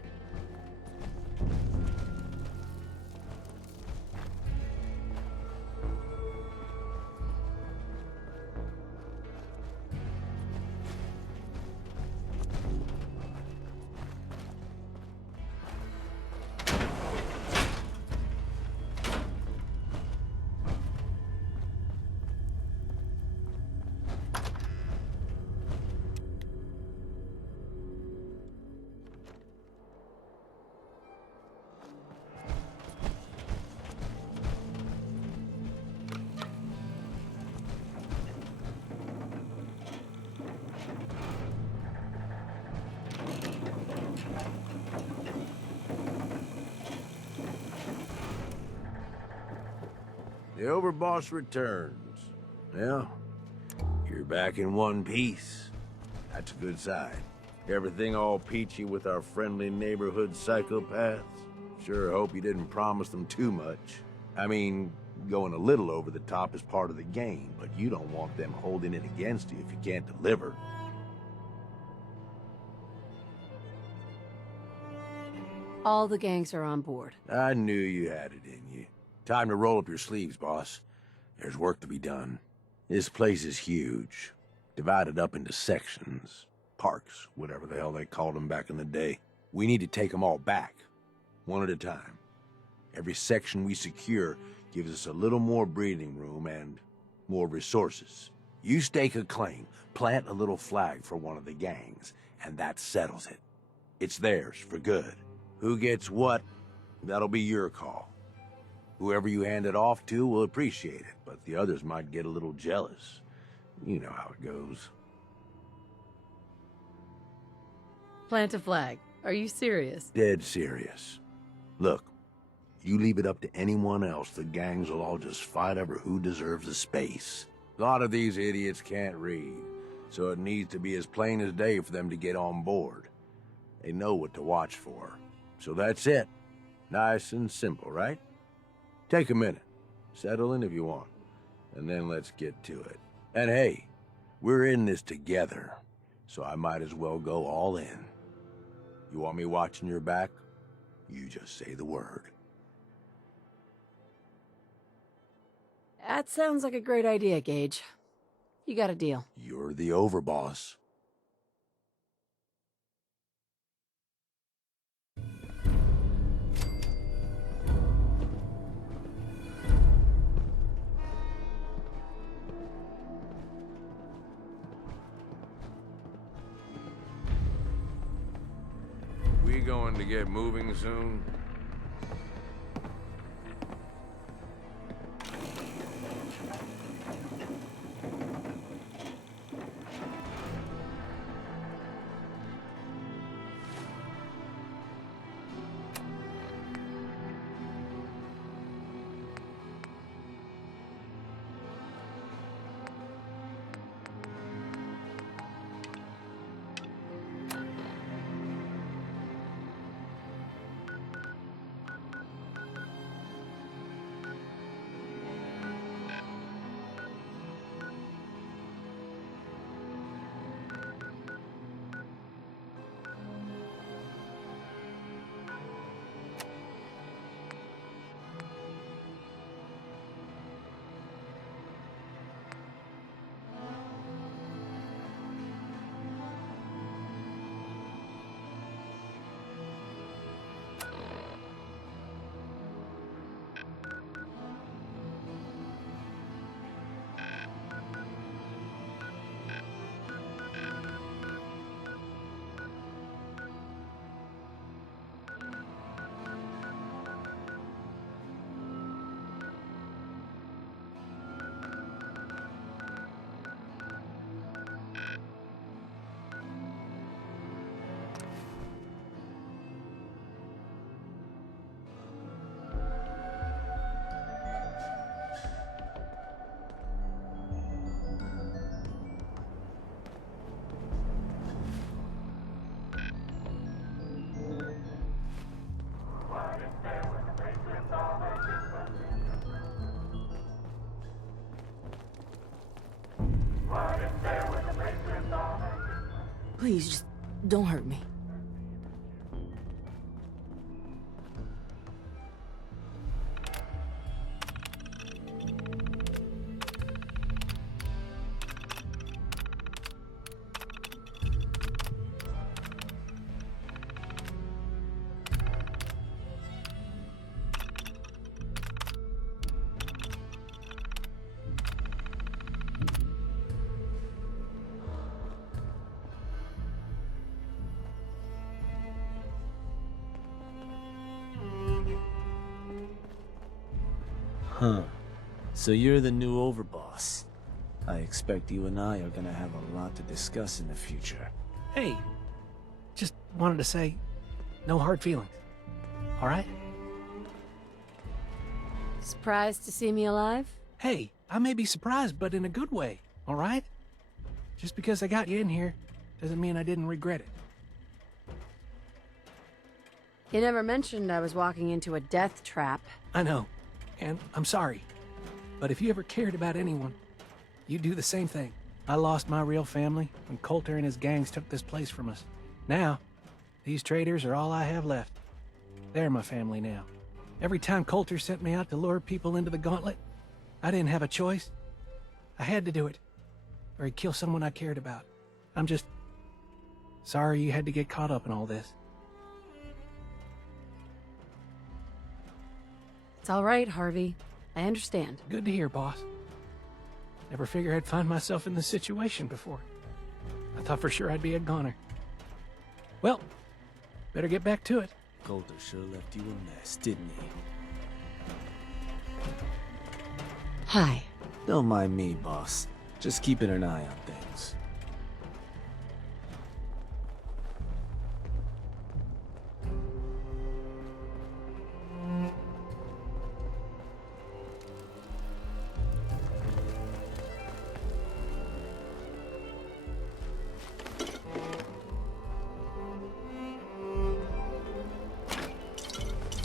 The overboss returns. Now, you're back in one piece. That's a good sign. Everything all peachy with our friendly neighborhood psychopaths? Sure hope you didn't promise them too much. I mean, going a little over the top is part of the game, but you don't want them holding it against you if you can't deliver. All the gangs are on board. I knew you had it in you. Time to roll up your sleeves, boss. There's work to be done. This place is huge. Divided up into sections. Parks, whatever the hell they called them back in the day. We need to take them all back. One at a time. Every section we secure gives us a little more breathing room and more resources. You stake a claim, plant a little flag for one of the gangs, and that settles it. It's theirs for good. Who gets what, that'll be your call. Whoever you hand it off to will appreciate it, but the others might get a little jealous. You know how it goes. Plant a flag. Are you serious? Dead serious. Look, you leave it up to anyone else, the gangs will all just fight over who deserves the space. A lot of these idiots can't read, so it needs to be as plain as day for them to get on board. They know what to watch for. So that's it. Nice and simple, right? Take a minute. Settle in if you want. And then let's get to it. And hey, we're in this together, so I might as well go all in. You want me watching your back? You just say the word. That sounds like a great idea, Gage. You got a deal. You're the overboss. going to get moving soon? Please, just don't hurt me. Huh. So you're the new overboss. I expect you and I are gonna have a lot to discuss in the future. Hey, just wanted to say, no hard feelings. All right? Surprised to see me alive? Hey, I may be surprised, but in a good way, all right? Just because I got you in here doesn't mean I didn't regret it. You never mentioned I was walking into a death trap. I know, and I'm sorry. But if you ever cared about anyone, you'd do the same thing. I lost my real family when Coulter and his gangs took this place from us. Now, these traitors are all I have left. They're my family now. Every time Coulter sent me out to lure people into the gauntlet, I didn't have a choice. I had to do it, or he'd kill someone I cared about. I'm just sorry you had to get caught up in all this. It's all right, Harvey. I understand. Good to hear, boss. Never figured I'd find myself in this situation before. I thought for sure I'd be a goner. Well, better get back to it. Coulter sure left you a mess, didn't he? Hi. Don't mind me, boss. Just keeping an eye on things.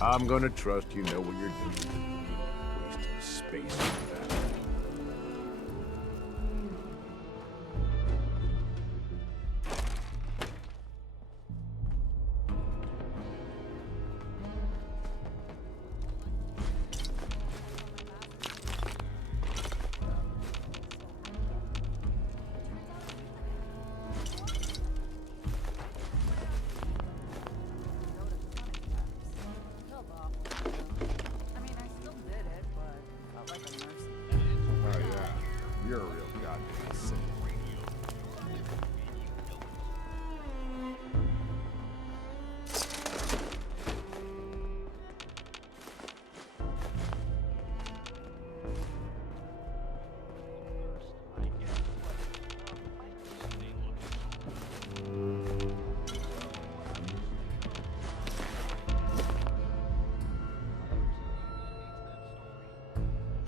I'm gonna trust you know what you're doing. Wasting space with that.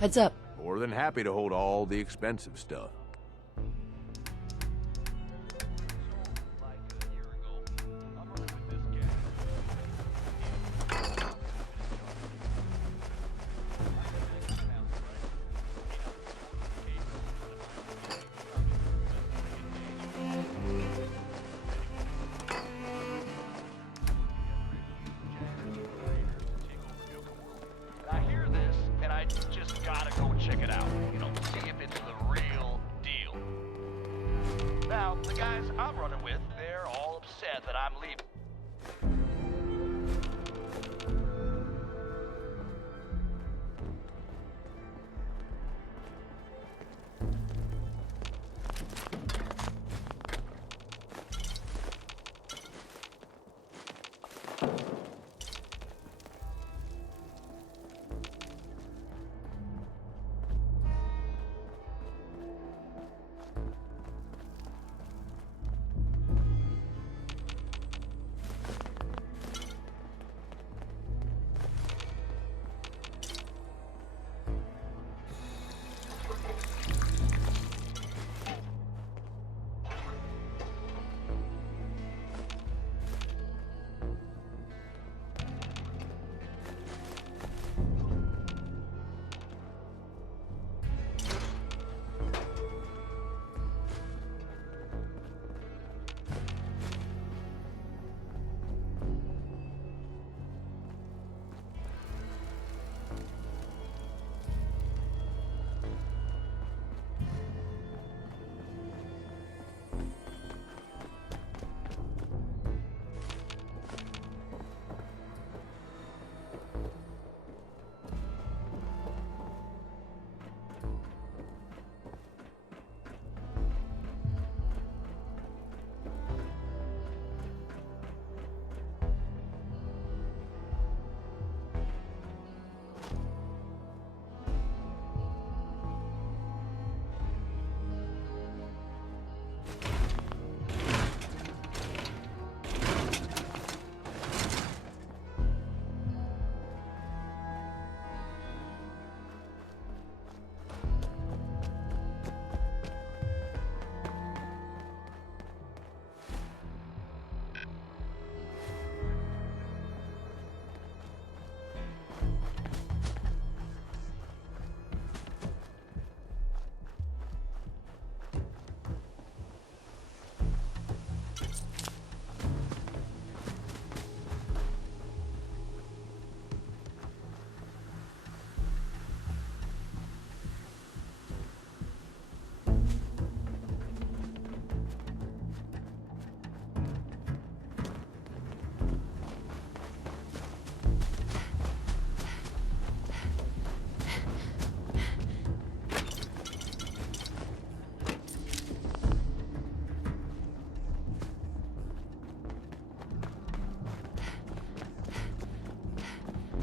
Heads up. More than happy to hold all the expensive stuff.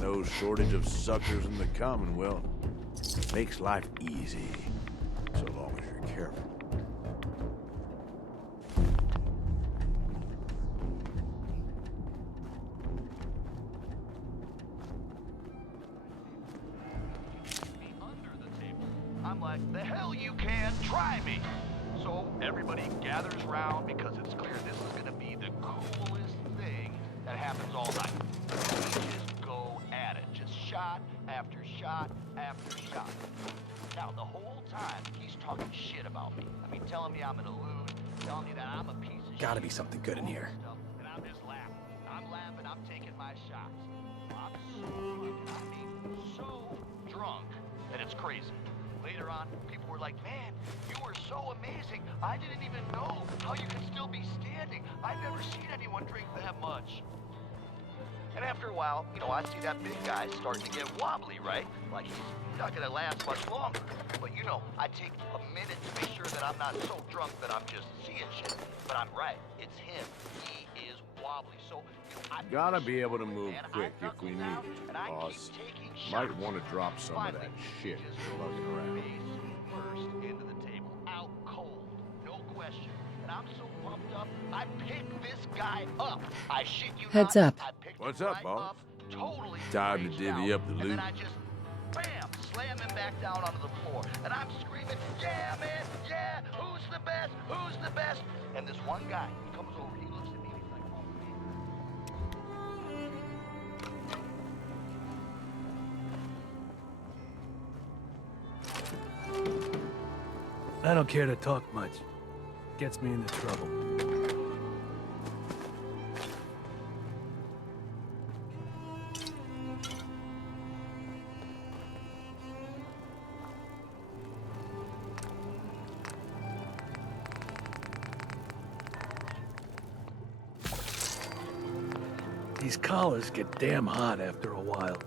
No shortage of suckers in the Commonwealth. Makes life easy, so long as you're careful. I'm like, the hell you can, try me. So everybody gathers round because it's clear this is gonna be the coolest thing that happens all night. We just go at it, just shot after shot after shot. Now the whole time he's talking shit about me. I mean, telling me I'm an allude, telling me that I'm a piece of shit. Gotta be something good in here. And I'm just laughing. I'm laughing, I'm taking my shots. I'm so drunk, I mean so drunk that it's crazy. Later on, people were like, man, you were so amazing. I didn't even know how you could still be standing. I've never seen anyone drink that much. And after a while, you know, I see that big guy starting to get wobbly, right? Like he's not gonna last much longer. But you know, I take a minute to make sure that I'm not so drunk that I'm just seeing shit. But I'm right, it's him. He is wobbly. So, you know, I Gotta be able to move quick if we need it, boss. Might want to drop some of that shit you're lugging around. First into the table, out cold, no question. And I'm so pumped up, I pick this guy up. I shit you Heads not, up. I picked What's him up, right boss? up, totally Time to raged divvy out, up the and loot. then I just, bam, slamming back down onto the floor. And I'm screaming, yeah, man, yeah, who's the best? Who's the best? And this one guy, he comes over, he looks at me, and he's like, I don't care to talk much. Gets me into trouble. These collars get damn hot after a while.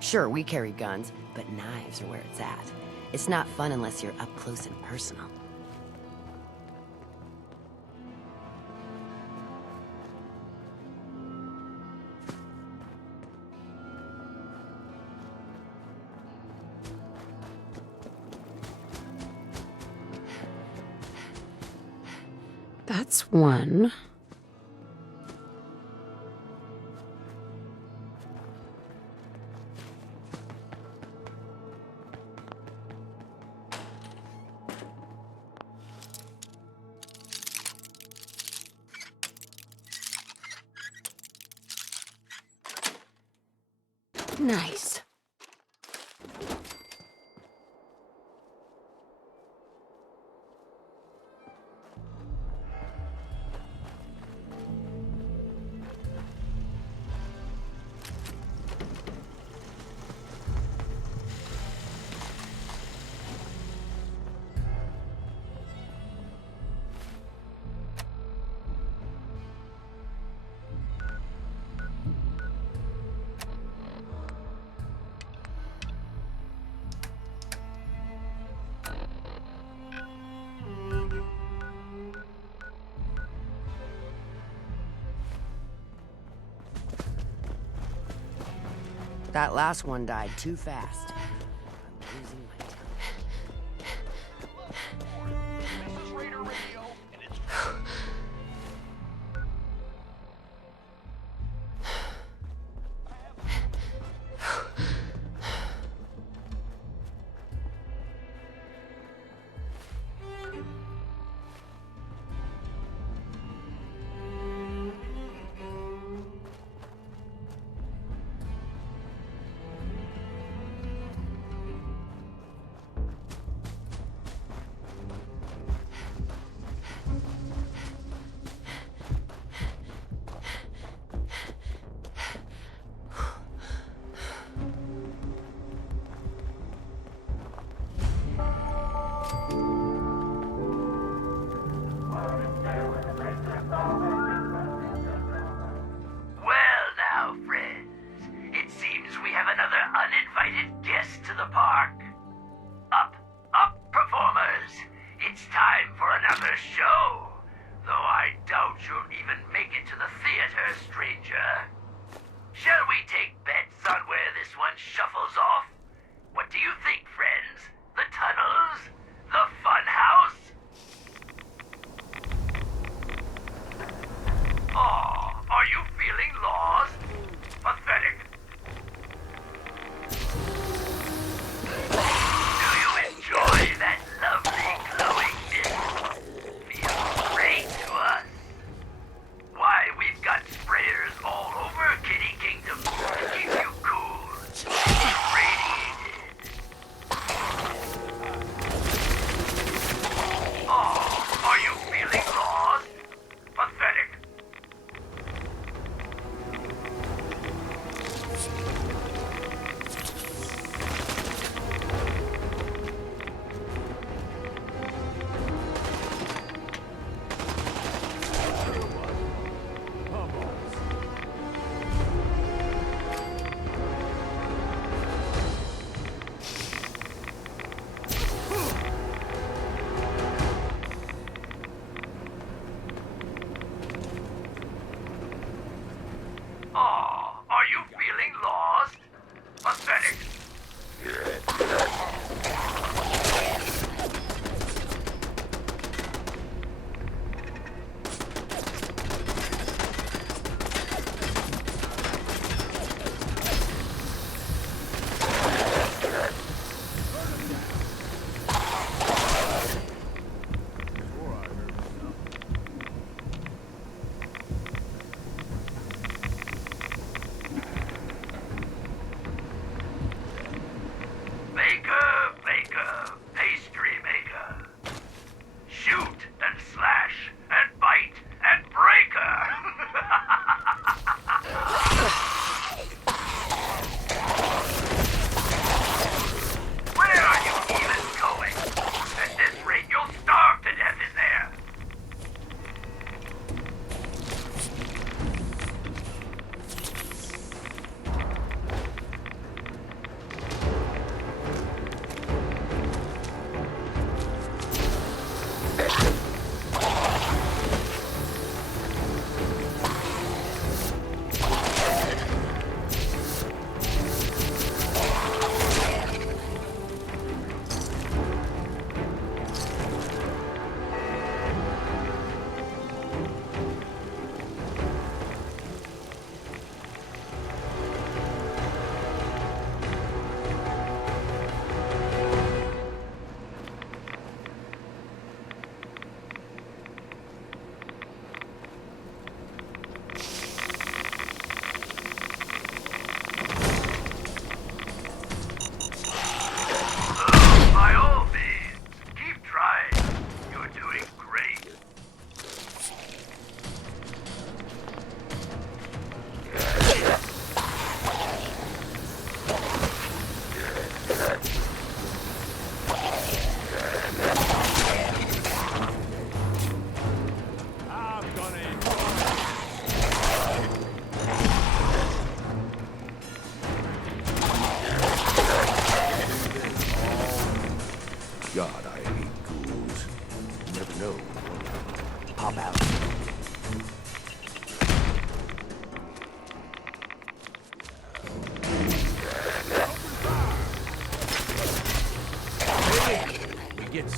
Sure, we carry guns, but knives are where it's at. It's not fun unless you're up close and personal. That's one. Nice. That last one died too fast. I'm losing my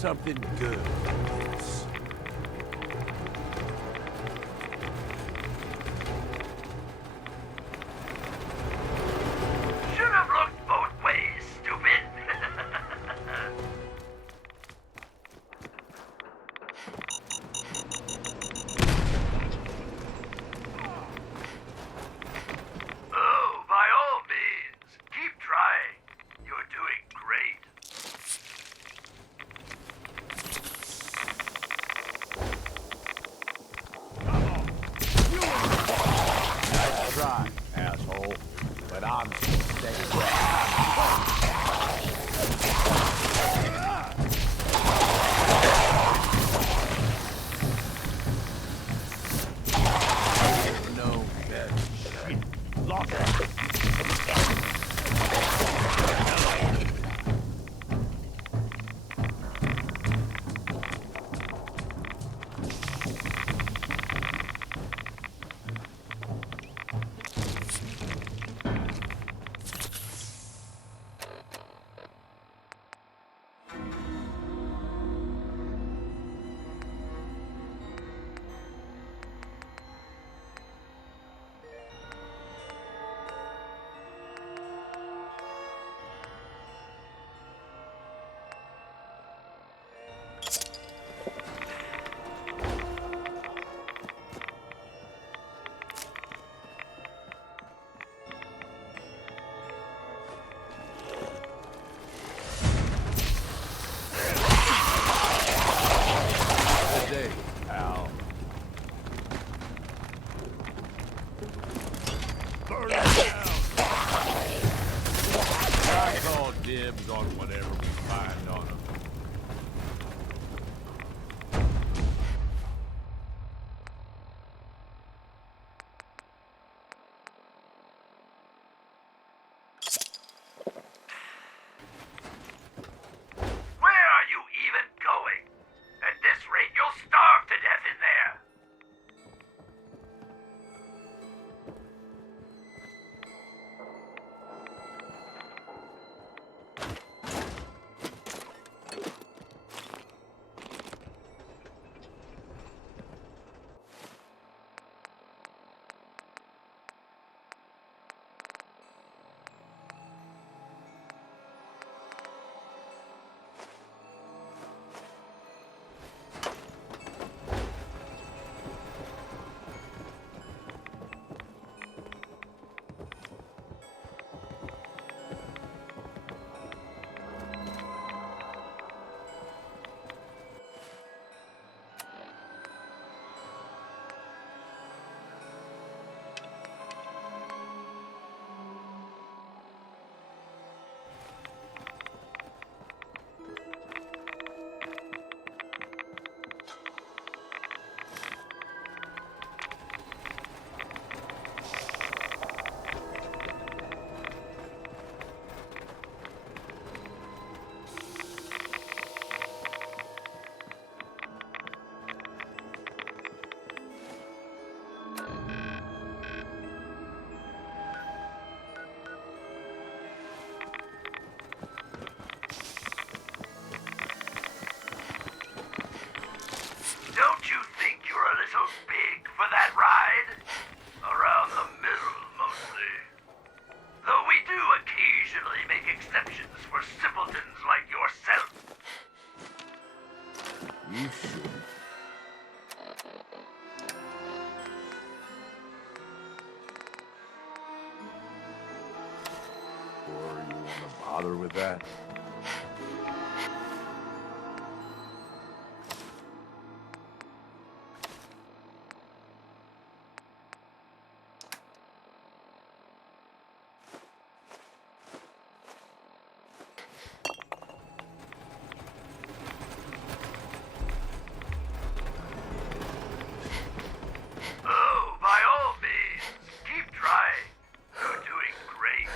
something good. Yes. Should have looked both ways, stupid. Oh, by all means, keep trying. You're doing great. Nice try, asshole. But I'm staying. No better shit. Lock it. Dibs on whatever we find on them. Where are you even going? At this rate, you'll starve to death in there. Don't you think you're a little big for that ride? Around the middle, mostly. Though we do occasionally make exceptions for simpletons like yourself. You should. Or you want to bother with that? Oh, by all means, keep trying. You're doing great.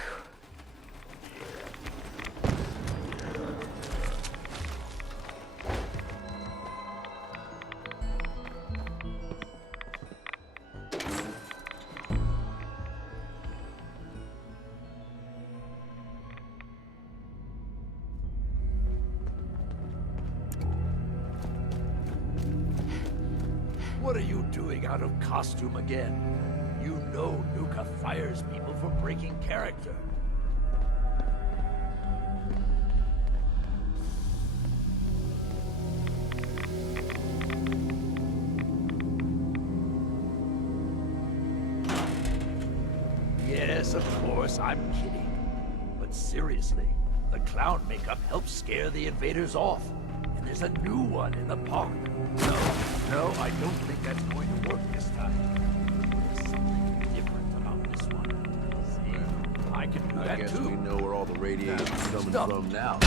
What are you doing out of costume again? You know Nuka fires people for breaking character. Yes, of course, I'm kidding. But seriously, the clown makeup helps scare the invaders off. And there's a new one in the park. No, I don't think that's going to work this time. There's something different about this one. See, I can do I that guess too. we know where all the radiation's coming Stop. from now.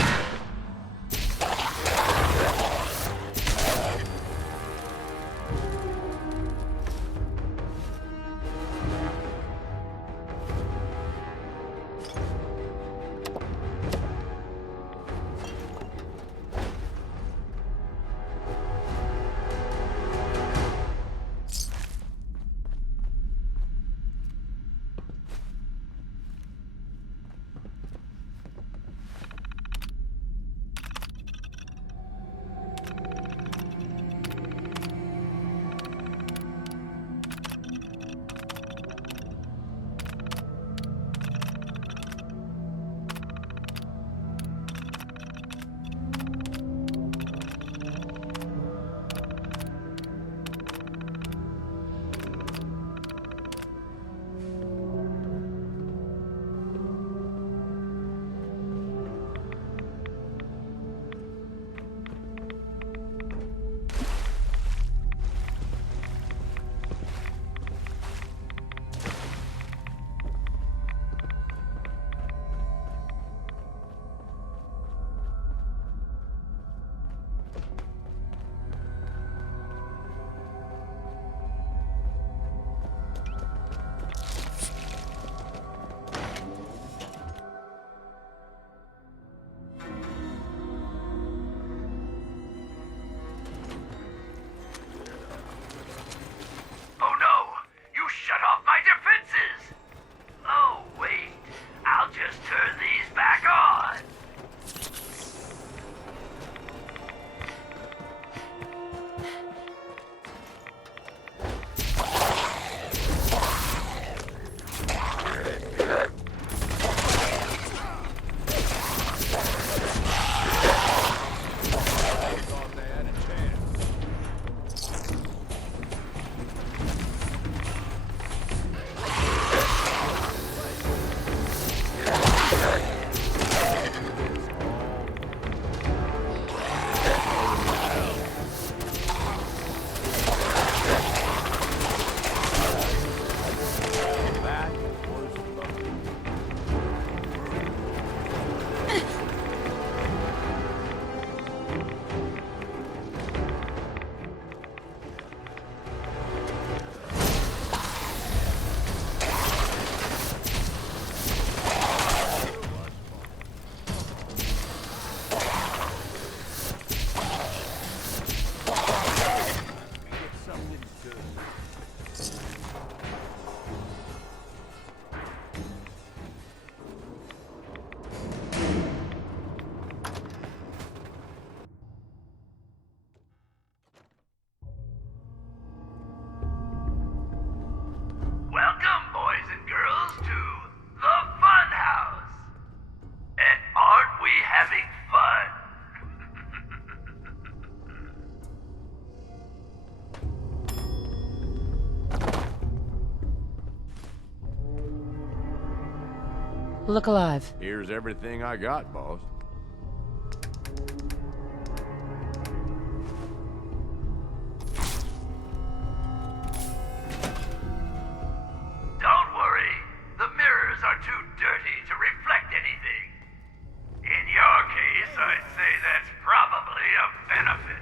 Look alive. Here's everything I got, boss. Don't worry. The mirrors are too dirty to reflect anything. In your case, I'd say that's probably a benefit.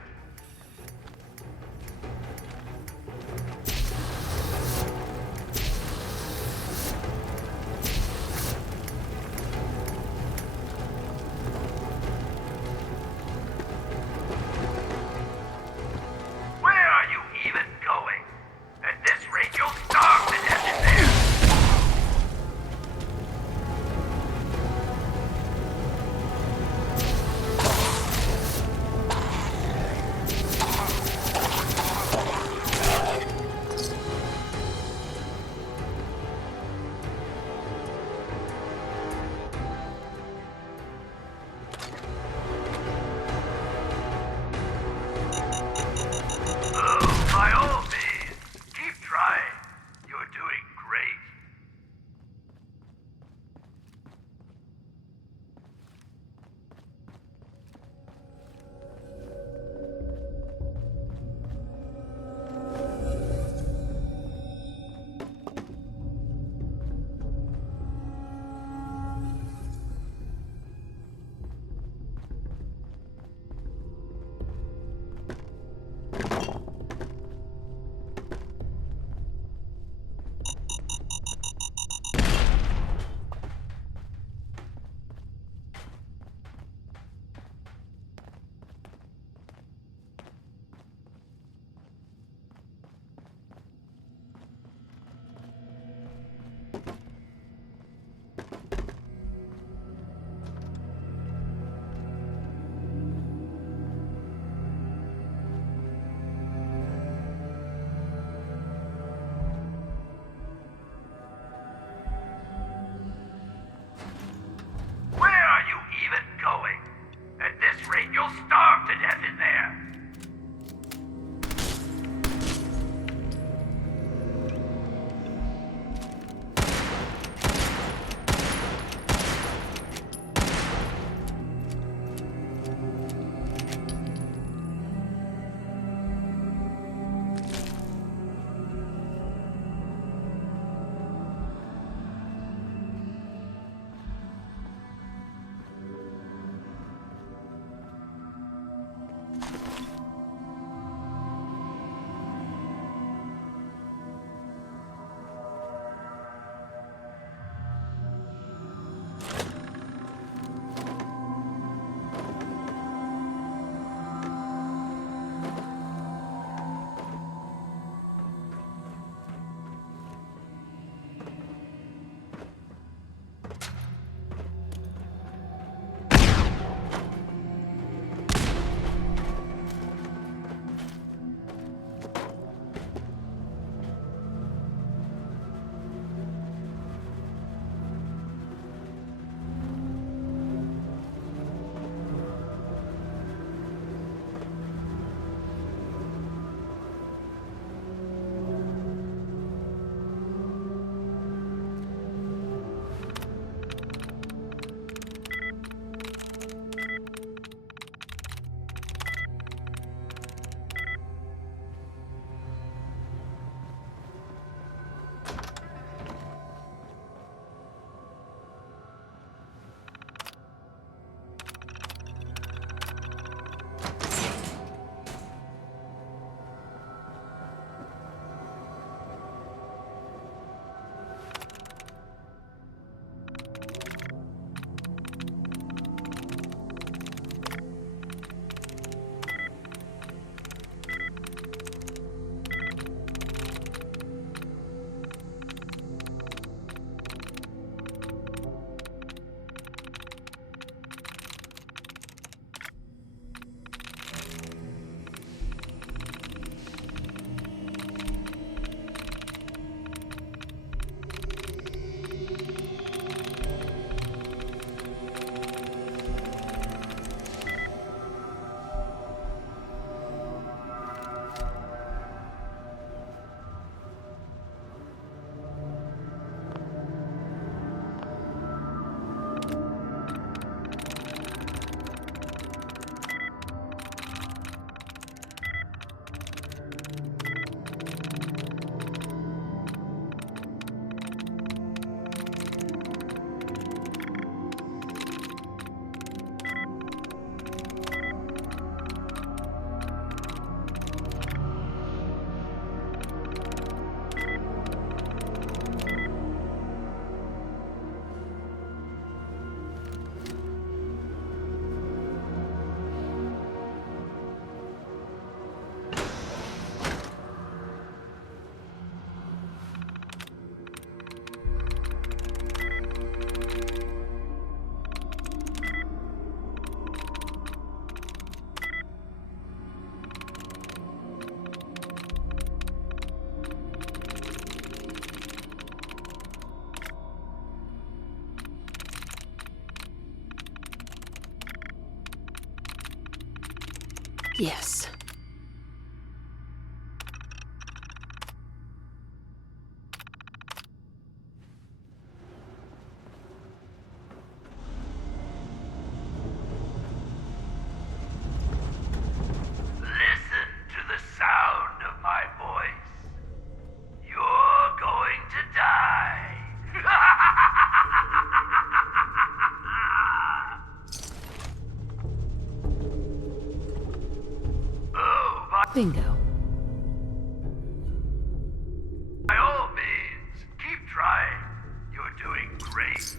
Yes. Listen to the sound of my voice. You're going to die. Bingo. By all means, keep trying. You're doing great.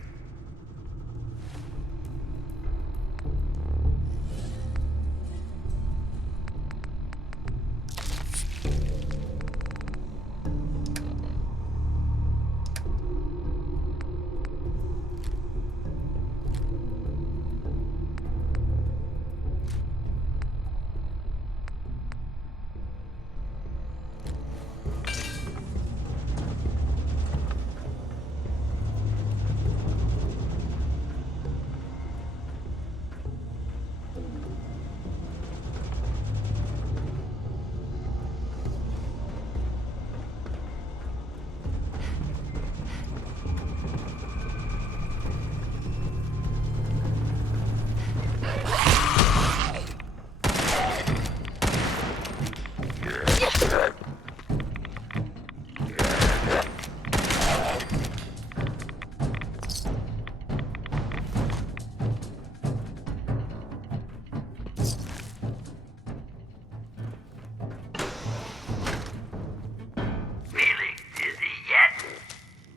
Feeling dizzy yet?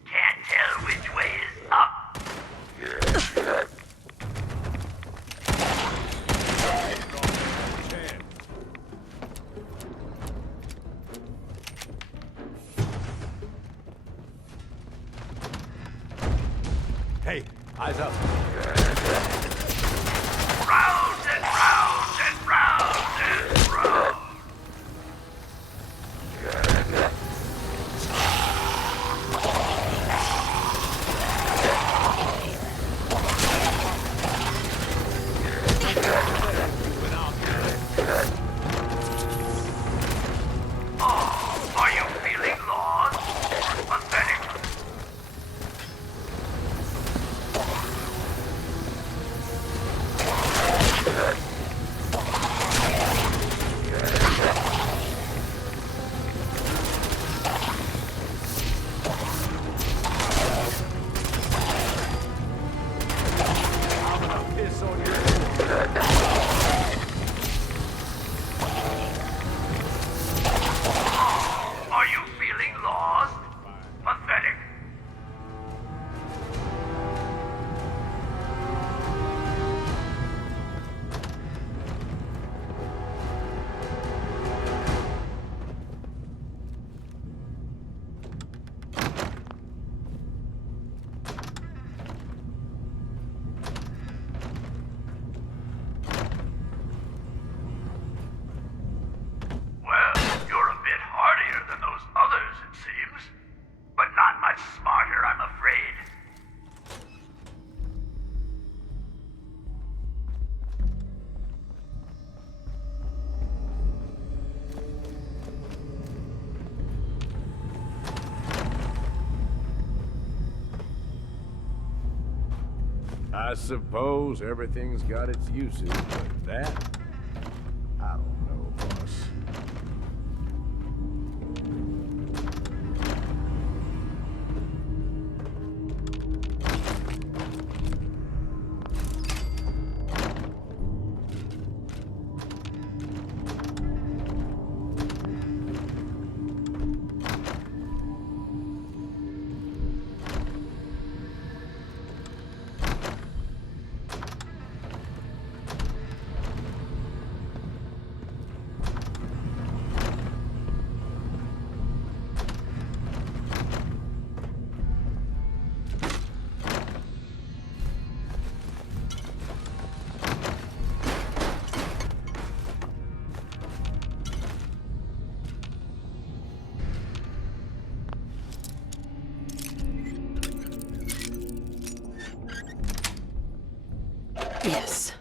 Can't tell which way is up. Hey, eyes up. Round and round and round and round. Oh, are you feeling lost or pathetic? Are you feeling lost? Pathetic. Well, you're a bit hardier than those others, it seems. But not much smarter, I'm afraid. I suppose everything's got its uses, but that, I don't know, boss. Yes.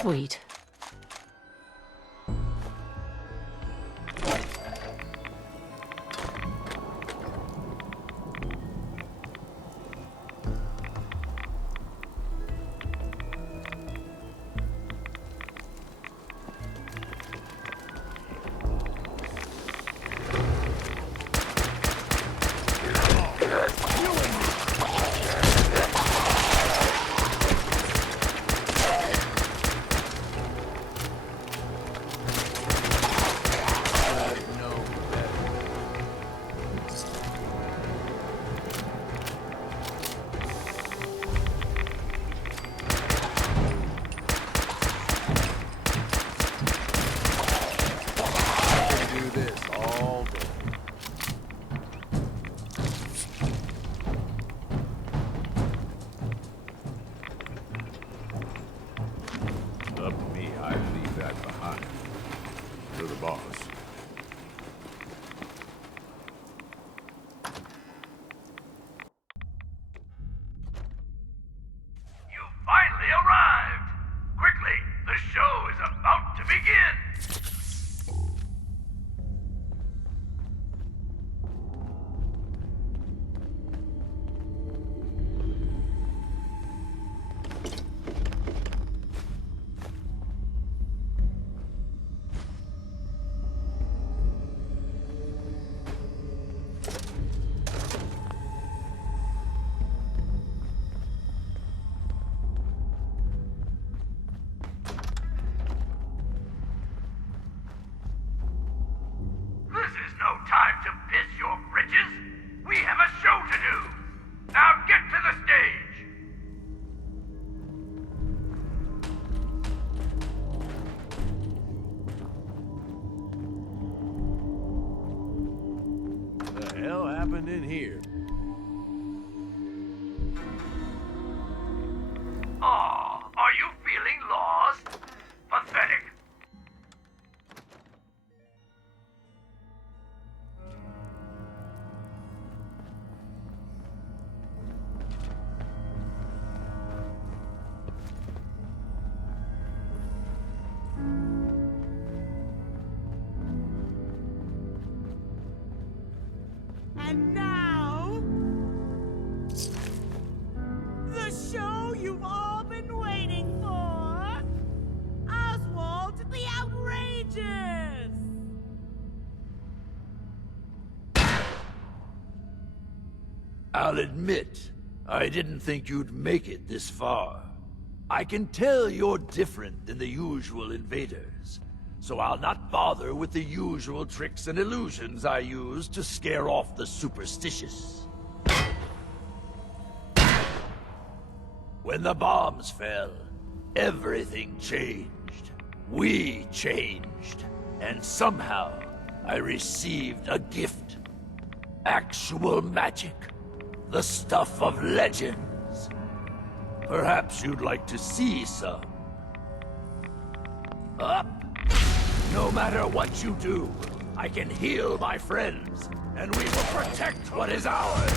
Sweet. In here. Aw, are you feeling lost? Pathetic. And now, the show you've all been waiting for, Oswald the Outrageous! I'll admit, I didn't think you'd make it this far. I can tell you're different than the usual invaders, so I'll not bother with the usual tricks and illusions I use to scare off the superstitious. When the bombs fell, everything changed. We changed. And somehow, I received a gift. Actual magic. The stuff of legends. Perhaps you'd like to see some. Up! No matter what you do, I can heal my friends, and we will protect what is ours.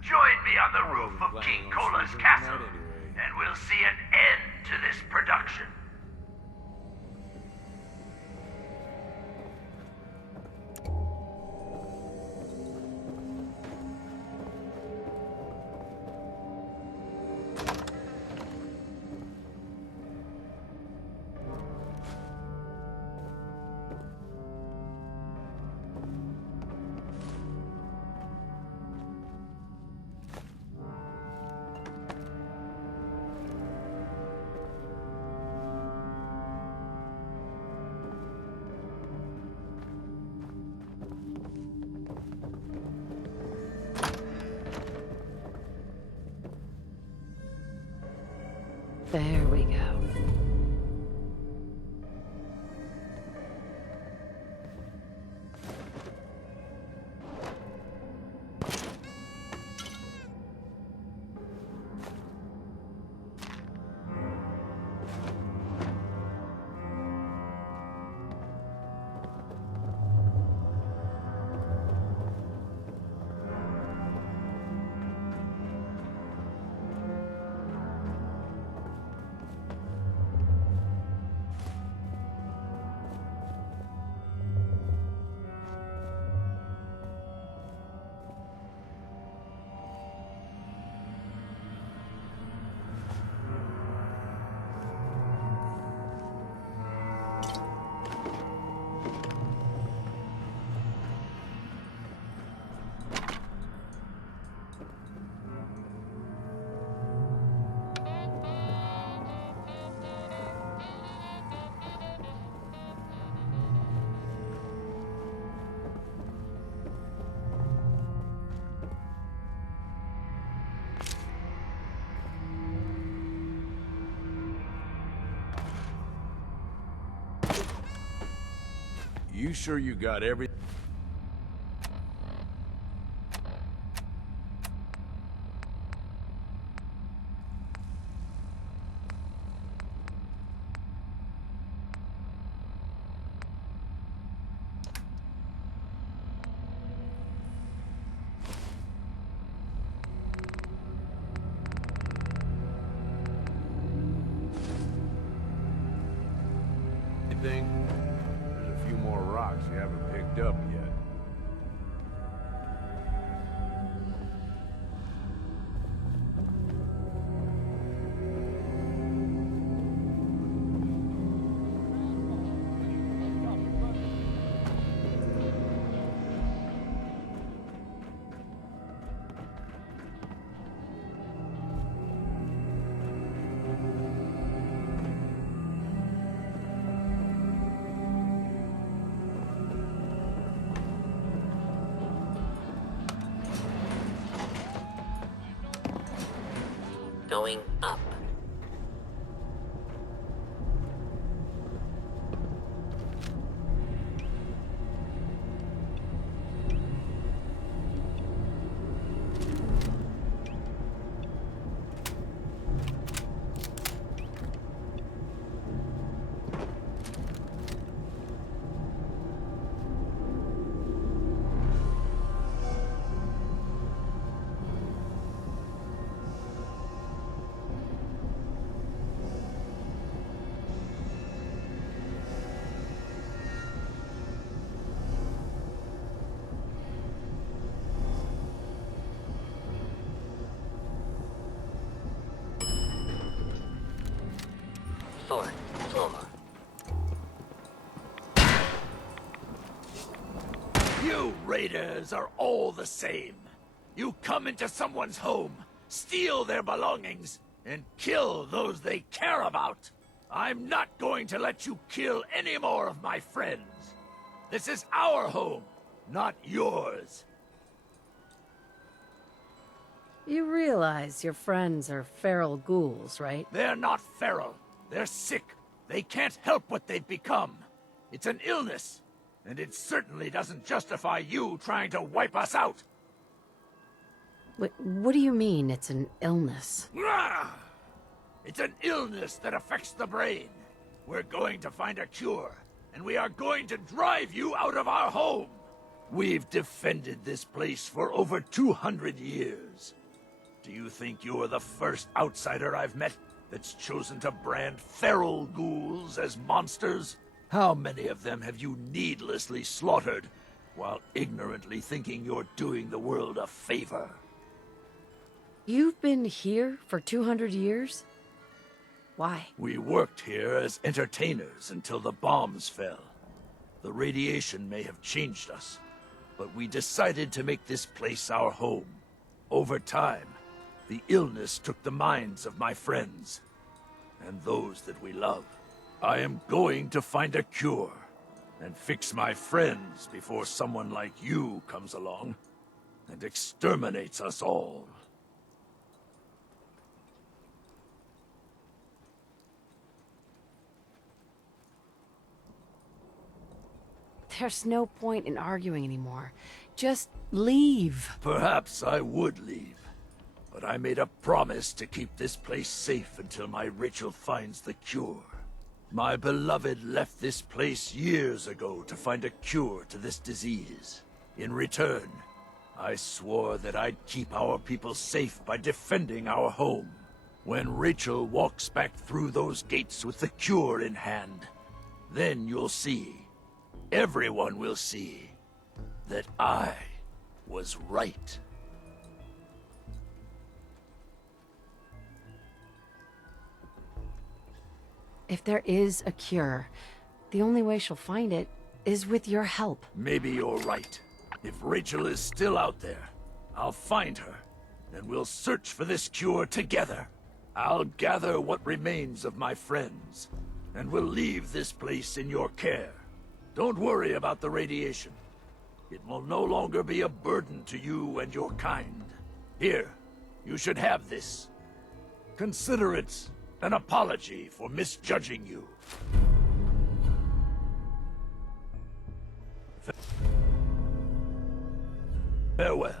Join me on the roof of King Cola's castle, and we'll see an end to this production. There we go. You sure you got every... Anything? There's a few more rocks you haven't picked up yet. Going up. You raiders are all the same. You come into someone's home, steal their belongings, and kill those they care about. I'm not going to let you kill any more of my friends. This is our home, not yours. You realize your friends are feral ghouls, right? They're not feral. They're sick. They can't help what they've become. It's an illness. And it certainly doesn't justify you trying to wipe us out. What do you mean, it's an illness? It's an illness that affects the brain. We're going to find a cure, and we are going to drive you out of our home. We've defended this place for over 200 years. Do you think you're the first outsider I've met that's chosen to brand feral ghouls as monsters? How many of them have you needlessly slaughtered, while ignorantly thinking you're doing the world a favor? You've been here for 200 years? Why? We worked here as entertainers until the bombs fell. The radiation may have changed us, but we decided to make this place our home. Over time, the illness took the minds of my friends, and those that we love. I am going to find a cure, and fix my friends before someone like you comes along, and exterminates us all. There's no point in arguing anymore. Just leave. Perhaps I would leave. But I made a promise to keep this place safe until my Rachel finds the cure. My beloved left this place years ago to find a cure to this disease. In return, I swore that I'd keep our people safe by defending our home. When Rachel walks back through those gates with the cure in hand, then you'll see, everyone will see, that I was right. If there is a cure, the only way she'll find it is with your help. Maybe you're right. If Rachel is still out there, I'll find her, and we'll search for this cure together. I'll gather what remains of my friends, and we'll leave this place in your care. Don't worry about the radiation. It will no longer be a burden to you and your kind. Here, you should have this. Consider it an apology for misjudging you. Farewell.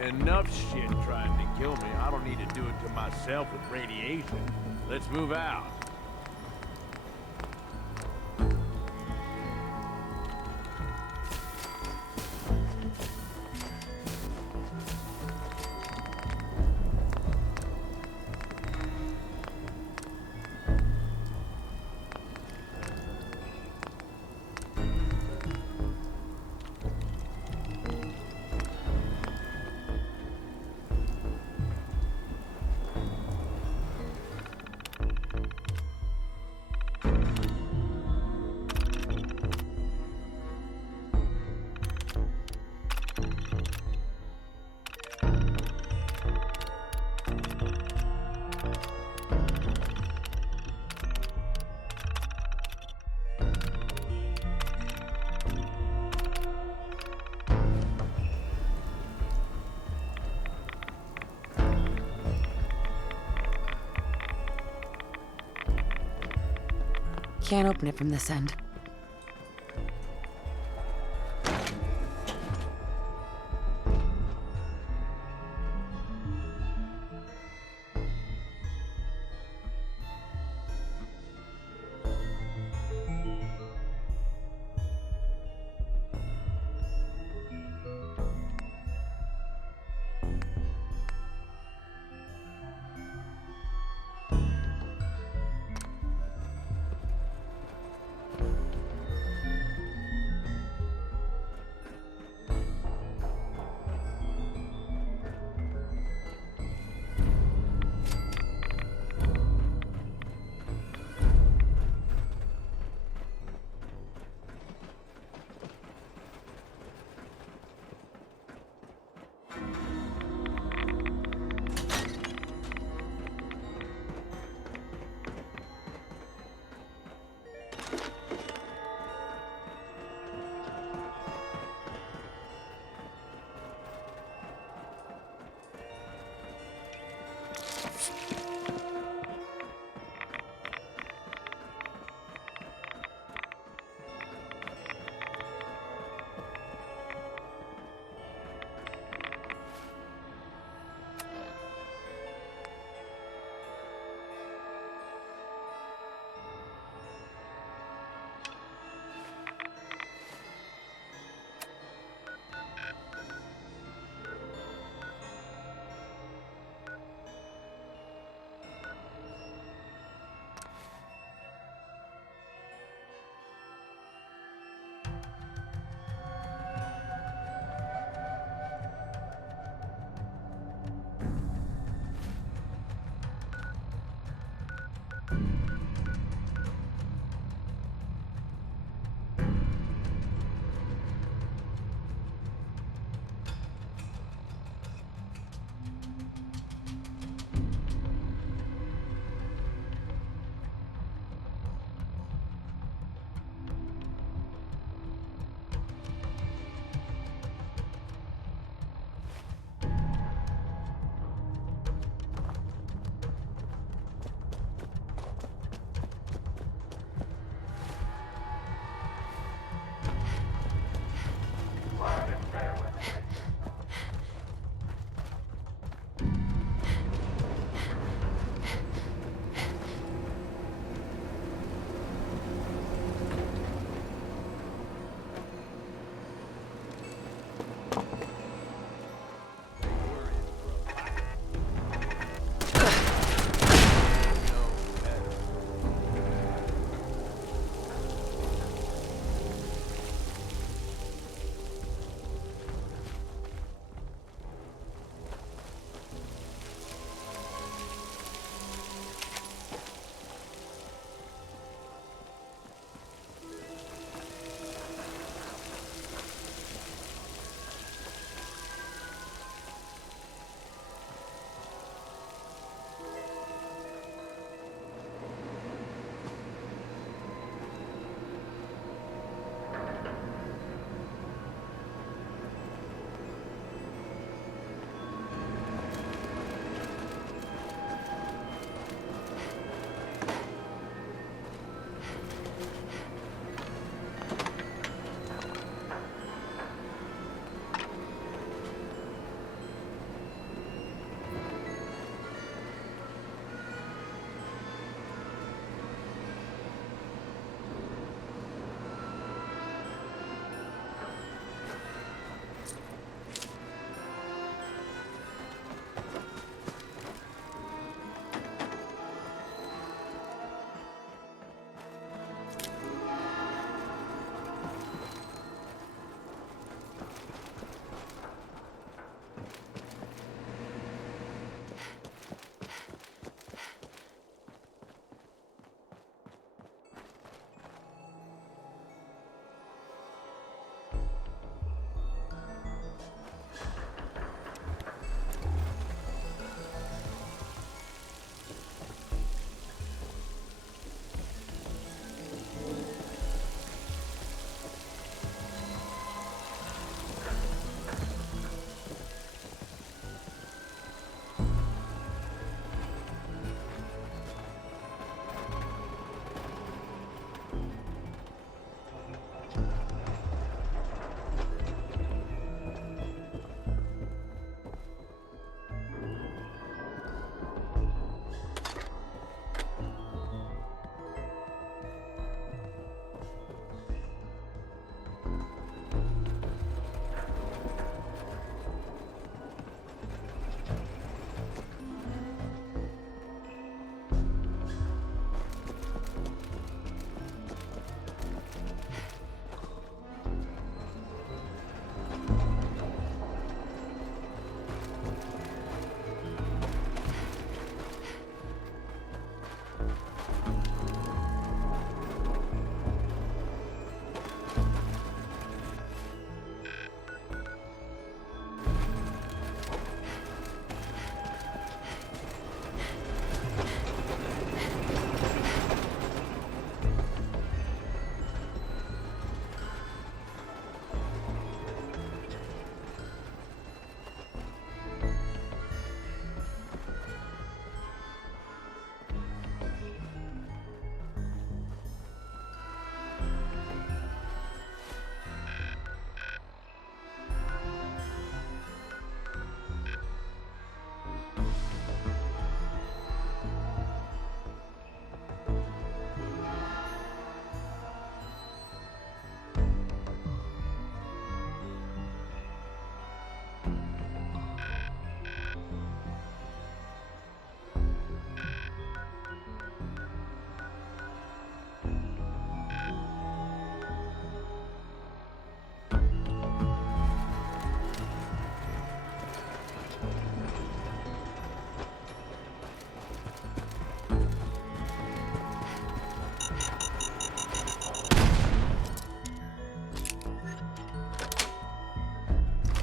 Enough shit trying to kill me. I don't need to do it to myself with radiation. Let's move out. Can't open it from this end.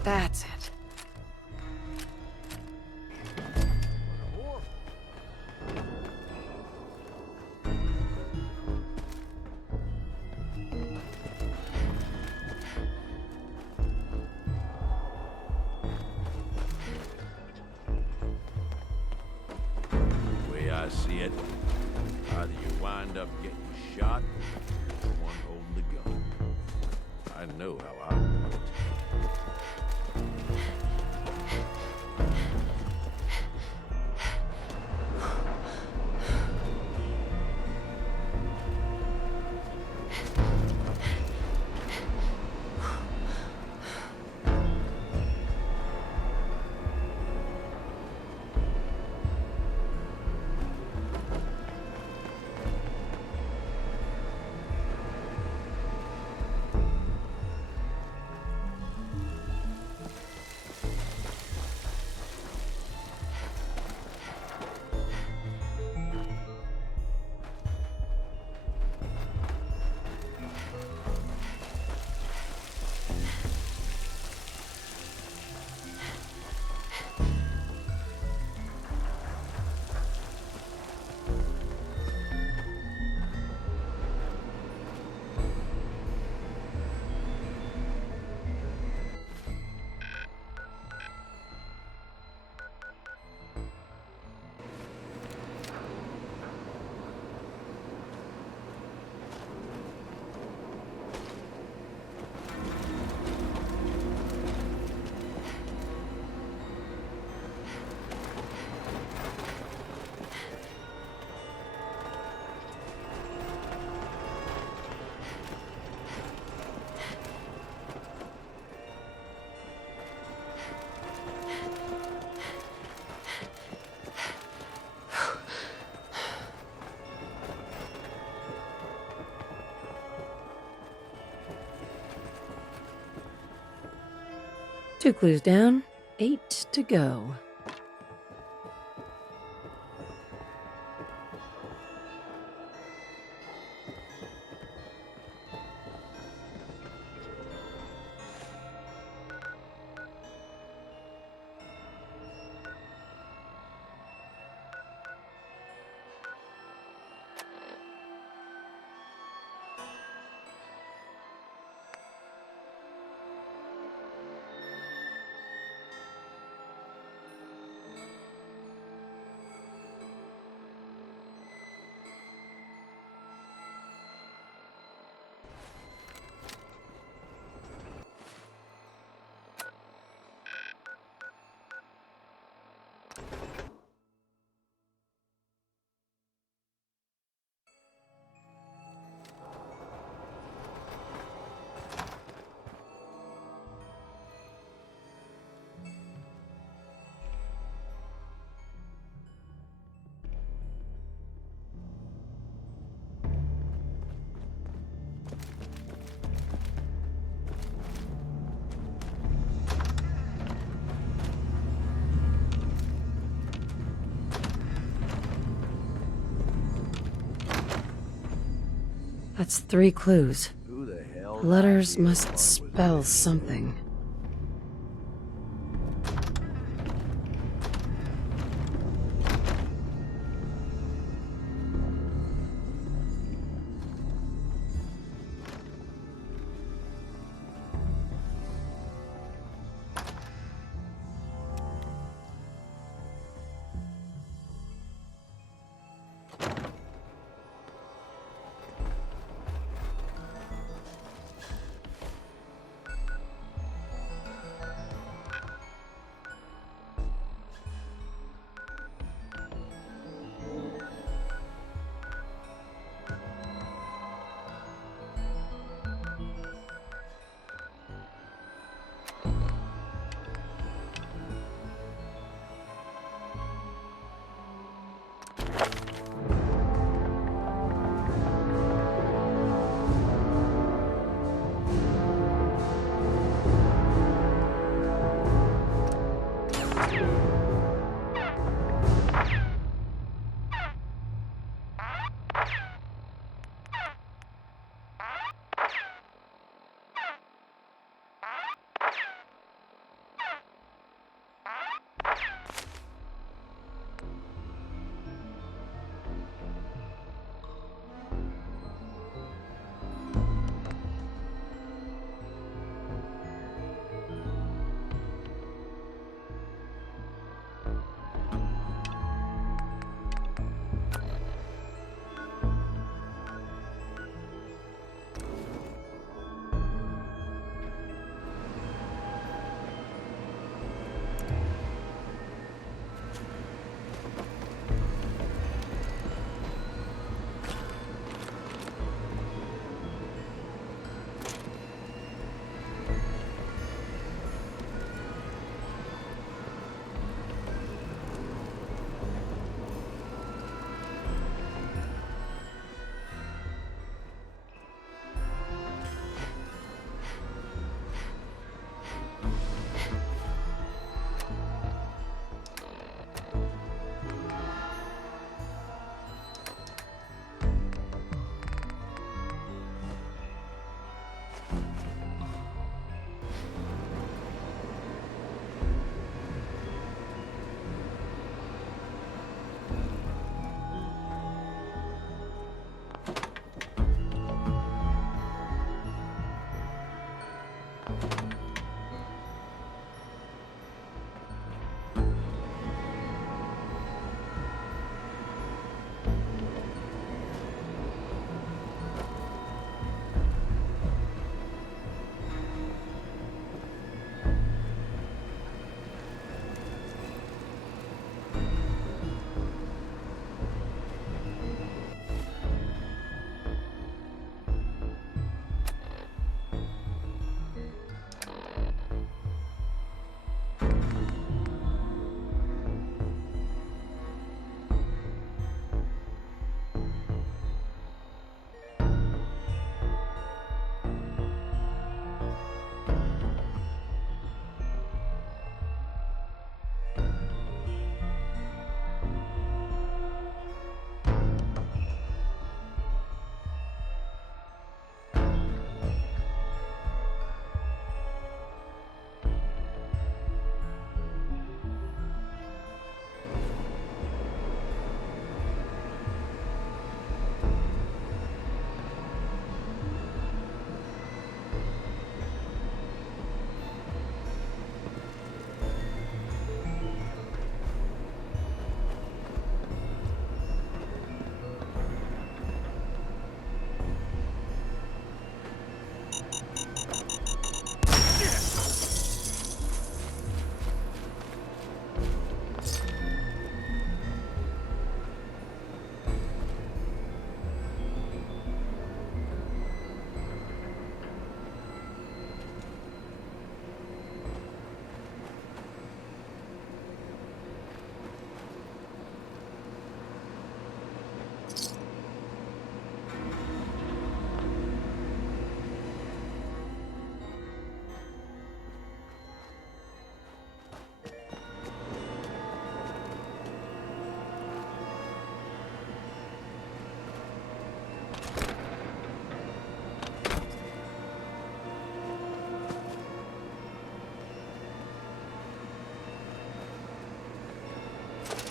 That's it. The way I see it, either you wind up getting shot, or one holding the gun. I know how I want it. Two clues down, 8 to go. That's 3 clues. Who the hell? The letters must spell something.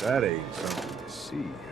That ain't something to see.